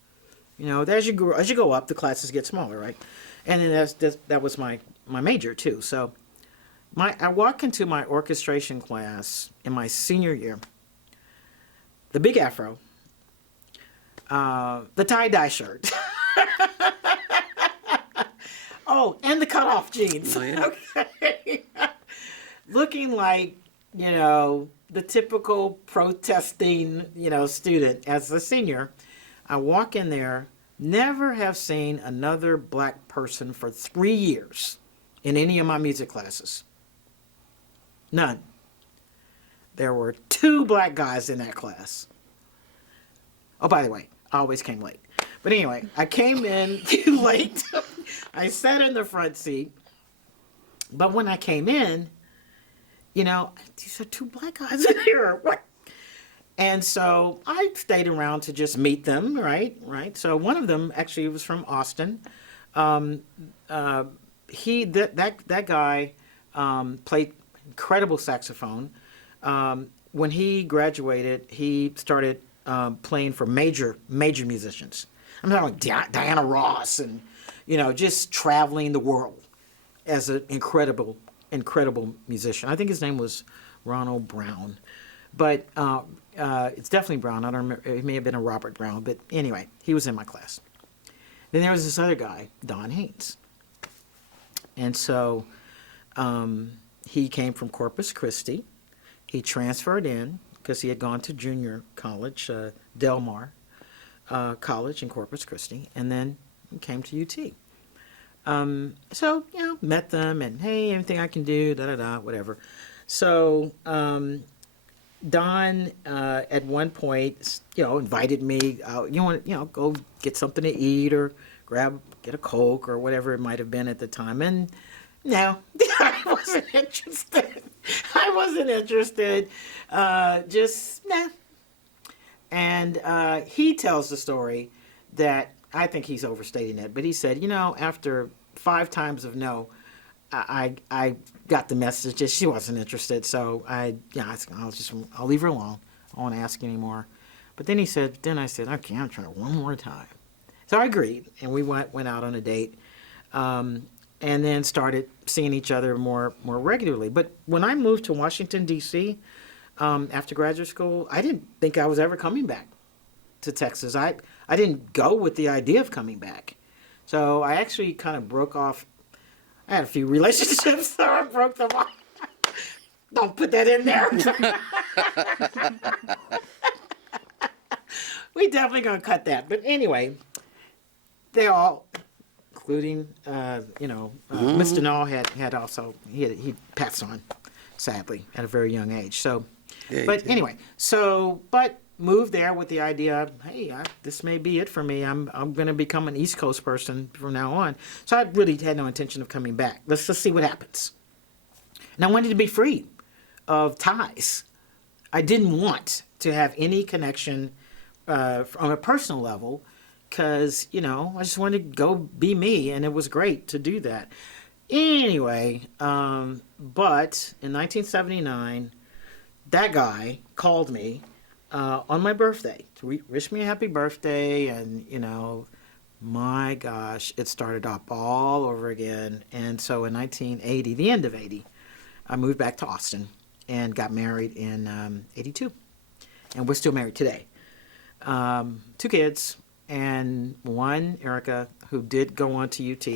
As you go up, the classes get smaller, right? And then that was my major too. So I walk into my orchestration class in my senior year. The big afro, the tie-dye shirt. Oh, and the cutoff jeans. Oh, yeah. Okay. Looking like, the typical protesting, student as a senior. I walk in there, never have seen another black person for 3 years in any of my music classes. None. there were 2 black guys in that class. Oh, by the way, I always came late. But anyway, I came in late. I sat in the front seat. But when I came in, these are 2 black guys in here. What? And so I stayed around to just meet them, right? So one of them actually was from Austin. That guy played incredible saxophone. When he graduated, he started playing for major musicians. I'm talking like Diana Ross and, just traveling the world as an incredible musician. I think his name was Ronald Brown. But it's definitely Brown. I don't remember. It may have been a Robert Brown. But anyway, he was in my class. Then there was this other guy, Don Haynes. And so he came from Corpus Christi. He transferred in because he had gone to junior college, Del Mar College in Corpus Christi, and then he came to UT. So, met them and, hey, anything I can do, whatever. So Don, at one point, invited me out, go get something to eat or get a Coke or whatever it might have been at the time. And no, I wasn't interested. Just, nah. And he tells the story that I think he's overstating it, but he said, after 5 times of no, I got the message that she wasn't interested. So I'll leave her alone. I won't ask anymore. But then I said, okay, I'm trying it one more time. So I agreed, and we went out on a date, and then started seeing each other more regularly. But when I moved to Washington, D.C., after graduate school, I didn't think I was ever coming back to Texas. I didn't go with the idea of coming back. So I actually kind of broke off. I had a few relationships, so I broke them off. Don't put that in there. We definitely gonna cut that. But anyway, they all, including Mr. Null had also he passed on, sadly, at a very young age. So, Yeah, but anyway, but moved there with the idea, hey, this may be it for me. I'm going to become an East Coast person from now on. So I really had no intention of coming back. Let's just see what happens. And I wanted to be free of ties. I didn't want to have any connection on a personal level because, I just wanted to go be me, and it was great to do that. Anyway, but in 1979, that guy called me on my birthday to wish me a happy birthday, and my gosh, it started up all over again. And so in 1980, the end of 80, I moved back to Austin and got married in 82, and we're still married today. 2 kids, and one, Erica, who did go on to UT,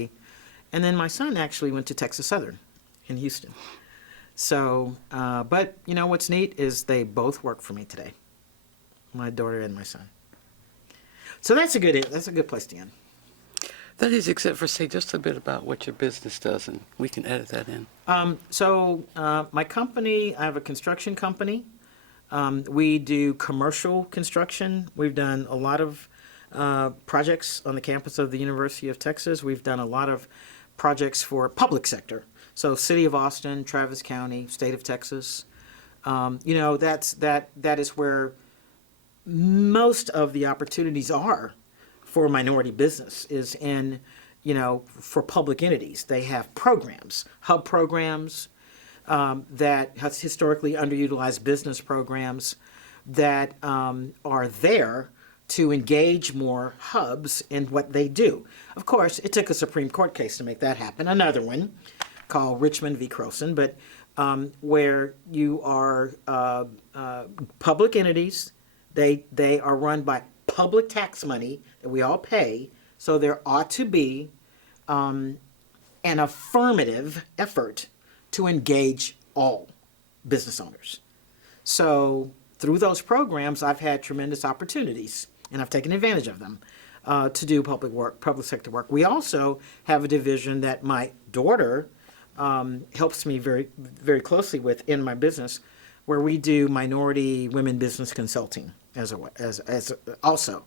and then my son actually went to Texas Southern in Houston. So, but what's neat is they both work for me today. My daughter and my son. So that's a good place to end. That is, except for say just a bit about what your business does, and we can edit that in. My company, I have a construction company. We do commercial construction. We've done a lot of projects on the campus of the University of Texas. We've done a lot of projects for public sector. So City of Austin, Travis County, State of Texas. That is where most of the opportunities are for minority business is in, for public entities. They have programs, hub programs that has historically underutilized business programs that are there to engage more hubs in what they do. Of course, it took a Supreme Court case to make that happen. Another one called Richmond v. Croson, but where you are public entities. They are run by public tax money that we all pay, so there ought to be an affirmative effort to engage all business owners. So through those programs, I've had tremendous opportunities, and I've taken advantage of them to do public sector work. We also have a division that my daughter helps me very, very closely with in my business where we do minority women business consulting as also.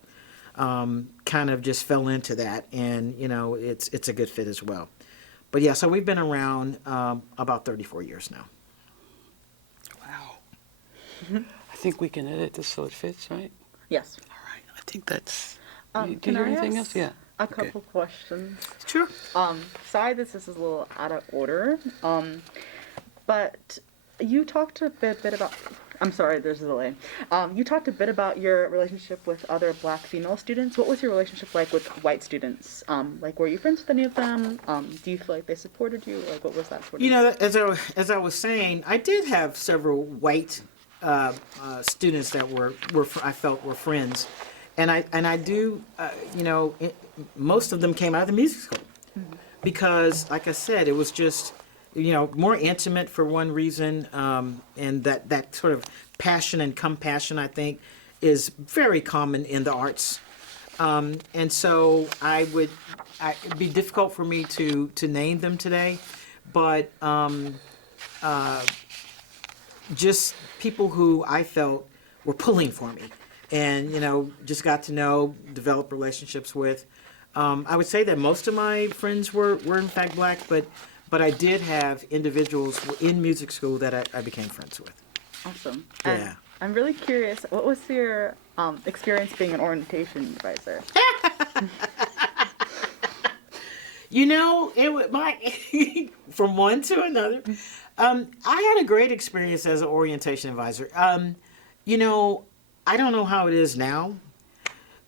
Kind of just fell into that, and it's a good fit as well. But yeah, so we've been around about 34 years now. Wow. I think we can edit this so it fits, right? Yes. All right. I think that's. Do you Can hear I anything ask else? Yeah. a Okay. couple questions? Sure. Sorry, this is a little out of order. But you talked a bit about. I'm sorry, there's a delay. You talked a bit about your relationship with other Black female students. What was your relationship like with white students? Like, were you friends with any of them? Do you feel like they supported you? Like, what was that sort of? As I was saying, I did have several white students that I felt were friends, and I do, most of them came out of the music school because, like I said, it was just more intimate for one reason, and that sort of passion and compassion, I think, is very common in the arts. And so it'd be difficult for me to name them today, but just people who I felt were pulling for me, and just got to know, develop relationships with. I would say that most of my friends were in fact Black, but I did have individuals in music school that I became friends with. Awesome. Yeah. And I'm really curious, what was your experience being an orientation advisor? It was from one to another. I had a great experience as an orientation advisor. I don't know how it is now,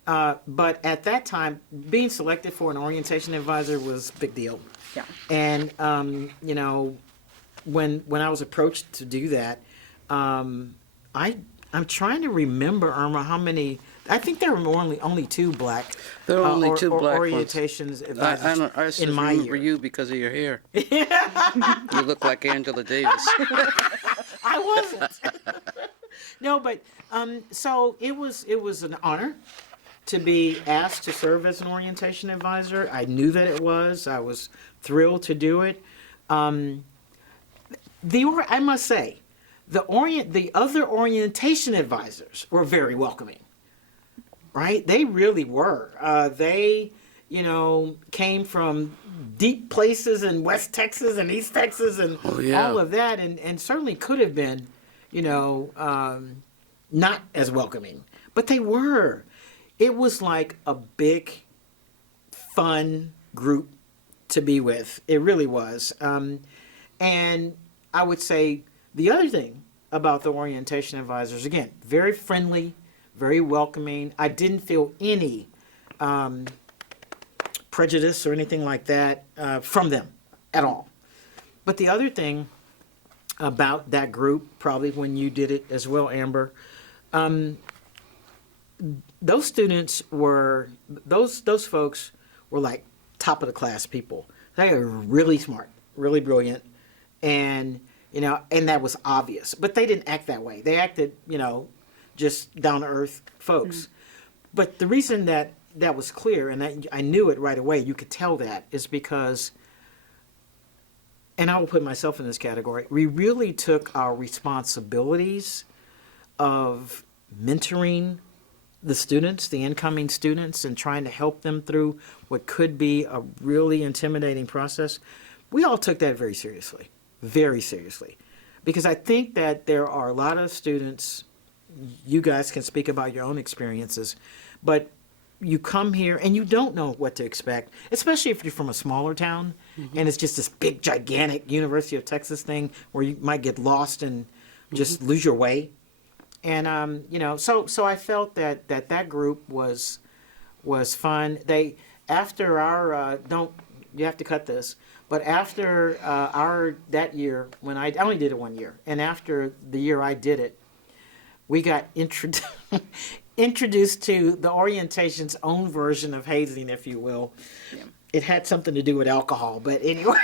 but at that time, being selected for an orientation advisor was a big deal. Yeah. And when I was approached to do that, I'm trying to remember, Irma, how many. I think there were only two Black. There were only two Black ones. orientations I advisors just in my remember year. you because of your hair. You look like Angela Davis. I wasn't. No, but so it was an honor to be asked to serve as an orientation advisor. I knew that it was. I was thrilled to do it. I must say, the other orientation advisors were very welcoming. Right? They really were. They, came from deep places in West Texas and East Texas and all of that, and certainly could have been, not as welcoming. But they were. It was like a big, fun group to be with. It really was. And I would say the other thing about the orientation advisors, again, very friendly, very welcoming. I didn't feel any prejudice or anything like that from them at all. But the other thing about that group, probably when you did it as well, Amber, those folks were like top of the class people. They were really smart, really brilliant, and that was obvious. But they didn't act that way. They acted, just down to earth folks. Mm-hmm. But the reason that was clear, and I knew it right away, you could tell that, is because, and I will put myself in this category, we really took our responsibilities of mentoring the students, the incoming students, and trying to help them through what could be a really intimidating process. We all took that very seriously, because I think that there are a lot of students, you guys can speak about your own experiences, but you come here and you don't know what to expect, especially if you're from a smaller town, mm-hmm. and it's just this big, gigantic University of Texas thing where you might get lost and just mm-hmm. lose your way. And so I felt that group was fun. They, after our you have to cut this, but after that year, when I only did it 1 year, and after the year I did it, we got introduced to the orientation's own version of hazing, if you will. Yeah. It had something to do with alcohol, but anyway,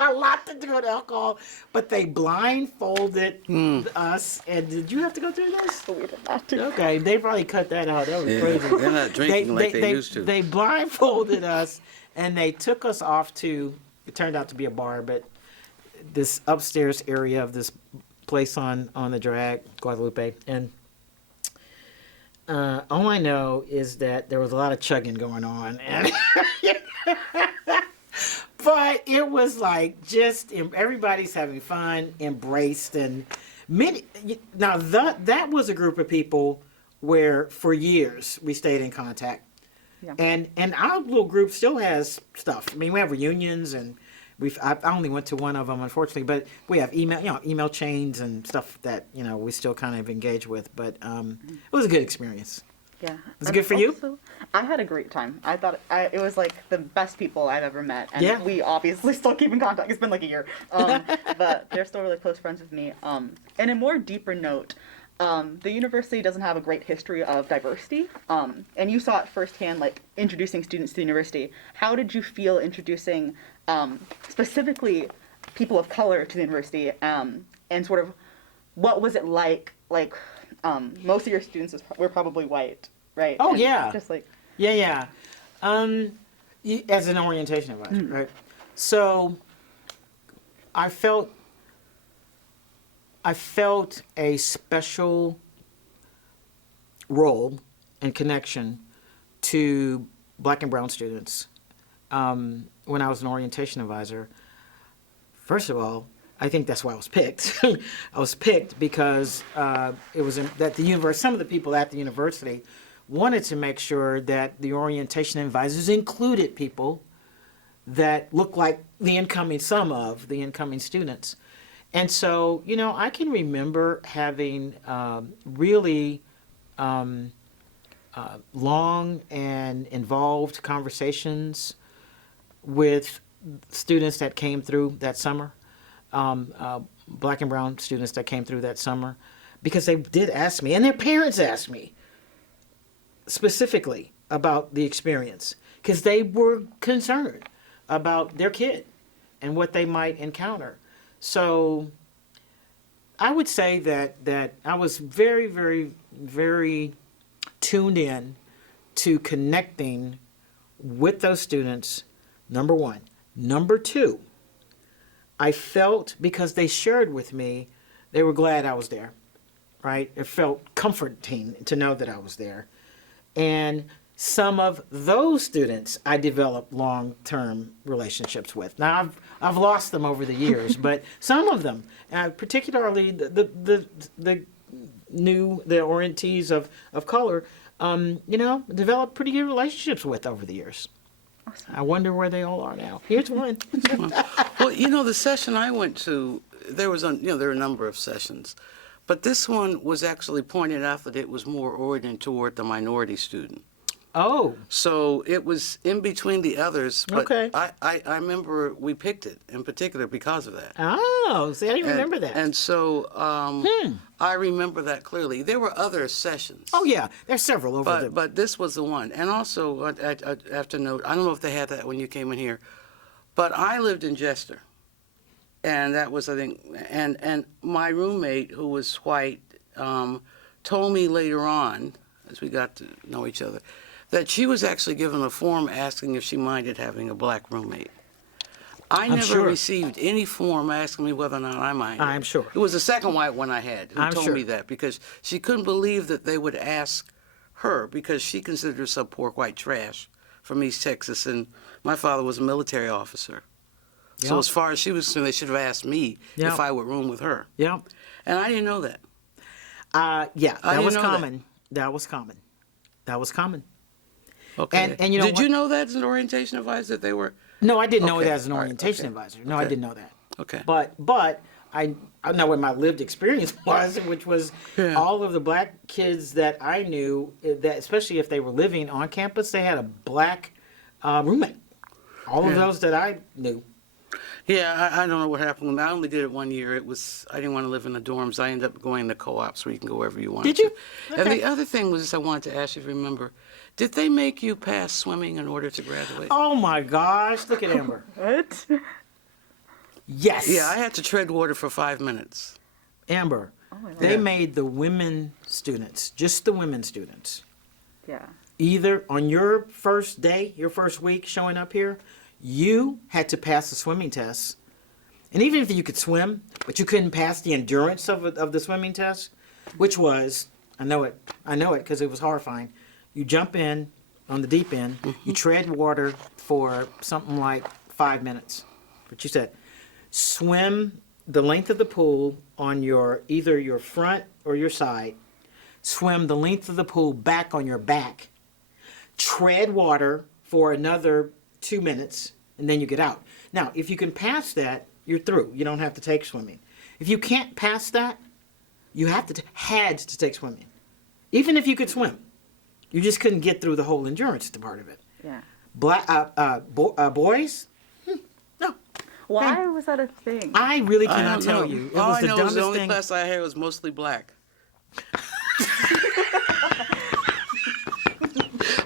a lot to do with alcohol. But they blindfolded us, and did you have to go through this? We did not do that. Okay, they probably cut that out. That was crazy. They're not drinking like they used to. They blindfolded us, and they took us off to, it turned out to be a bar, but this upstairs area of this place on the drag, Guadalupe, and all I know is that there was a lot of chugging going on, and but it was like just everybody's having fun, embraced, and many. Now that was a group of people where for years we stayed in contact, Yeah. and our little group still has stuff. I mean, we have reunions, and I only went to one of them, unfortunately, but we have email chains and stuff that we still kind of engage with. But it was a good experience. Yeah. Was it good for you? I had a great time. I thought it was like the best people I've ever met. And Yeah. we obviously still keep in contact. It's been like a year. But they're still really close friends with me. And a more deeper note, the university doesn't have a great history of diversity. And you saw it firsthand, like introducing students to the university. How did you feel introducing specifically people of color to the university? And sort of what was it like? Most of your students were probably white, right? Oh, And yeah. Just like Yeah. As an orientation advisor, right? So I felt a special role and connection to black and brown students when I was an orientation advisor. First of all, I think that's why I was picked. I was picked because it was that some of the people at the university wanted to make sure that the orientation advisors included people that looked like some of the incoming students. And so, I can remember having really long and involved conversations with students that came through that summer. Black and brown students that came through that summer, because they did ask me, and their parents asked me specifically about the experience, because they were concerned about their kid and what they might encounter. So I would say that I was very, very, very tuned in to connecting with those students, number one. Number two, I felt, because they shared with me, they were glad I was there, right? It felt comforting to know that I was there. And some of those students I developed long-term relationships with. Now, I've lost them over the years, but some of them, particularly the orientees of color, developed pretty good relationships with over the years. Awesome. I wonder where they all are now. Here's one. Well, the session I went to, there were a number of sessions, but this one was actually pointed out that it was more oriented toward the minority student. Oh. So it was in between the others, but Okay. I remember we picked it in particular because of that. Oh, see, I didn't remember that. And so I remember that clearly. There were other sessions. Oh, yeah. There's several over there. But this was the one. And also, I have to note, I don't know if they had that when you came in here, but I lived in Jester. And that was, I think, and my roommate, who was white, told me later on, as we got to know each other, that she was actually given a form asking if she minded having a black roommate. I never sure. received any form asking me whether or not I minded. I'm sure. It was the second white one I had who I'm told sure. me that, because she couldn't believe that they would ask her, because she considered herself poor white trash from East Texas, and my father was a military officer. So Yep. as far as she was concerned, they should have asked me Yep. if I would room with her. Yeah. And I didn't know that. Yeah, I that didn't was know that. common. That was common. That was common. Okay. And you know Did what? you know that as an orientation advisor that they were? No, I didn't know it Okay. as an All right. orientation Okay. advisor. No, I Okay. didn't know that. Okay. But I know what my lived experience was, which was Yeah. all of the black kids that I knew, that especially if they were living on campus, they had a black roommate. All of Yeah. those that I knew. Yeah, I don't know what happened. I only did it 1 year. I didn't want to live in the dorms. I ended up going to co-ops where you can go wherever you want. Did you? And Okay. the other thing was, I wanted to ask you, if you remember, did they make you pass swimming in order to graduate? Oh my gosh! Look at Amber. what? Yes. Yeah, I had to tread water for 5 minutes. Amber. my God. They Yeah. made the women students, just the women students, Yeah. either on your first day, your first week showing up here, you had to pass the swimming test, And even if you could swim, but you couldn't pass the endurance of the swimming test, which was, I know it because it was horrifying. You jump in on the deep end, you tread water for something like 5 minutes. But you said, swim the length of the pool on either your front or your side, swim the length of the pool back on your back, tread water for another 2 minutes, and then you get out. Now, if you can pass that, you're through. You don't have to take swimming. If you can't pass that, you had to take swimming. Even if you could swim, you just couldn't get through the whole endurance part of it. Yeah. Boys? No. Why was that a thing? I really I cannot don't tell know. you. It All was I the know is dumbest the only thing. class I had was mostly black.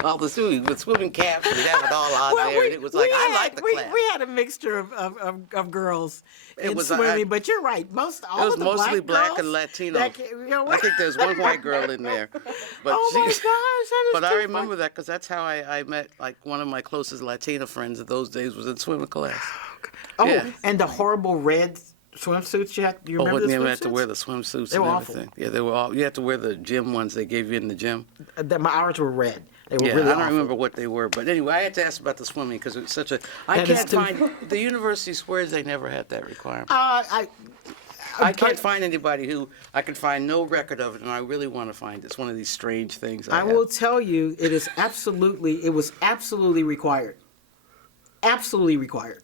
All the swimming with swimming caps and that was all out there. And it was like, I like the class. We had a mixture of girls It in was swimming, but you're right. It was mostly black and Latino. I think there's one white girl in there. But oh my gosh, that is But I too remember funny. that because that's how I met, like, one of my closest Latina friends of those days was in swimming class. Oh, Yeah. and the horrible red swimsuits you had. Do you remember the You swimsuits? had to wear the swimsuits They and were awful. everything. Yeah, they were all. You had to wear the gym ones they gave you in the gym. My ours were red. They were Yeah, really I don't awful. remember what they were, but anyway, I had to ask about the swimming because it's such a. I That is can't too- find the university swears they never had that requirement. I can't find anybody who I can find no record of it, and I really want to find it. It's one of these strange things. I have. will tell you, it was absolutely required. Absolutely required.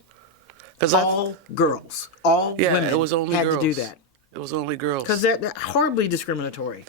Because All girls, all women it was only had girls. to do that. It was only girls. Because they're horribly discriminatory.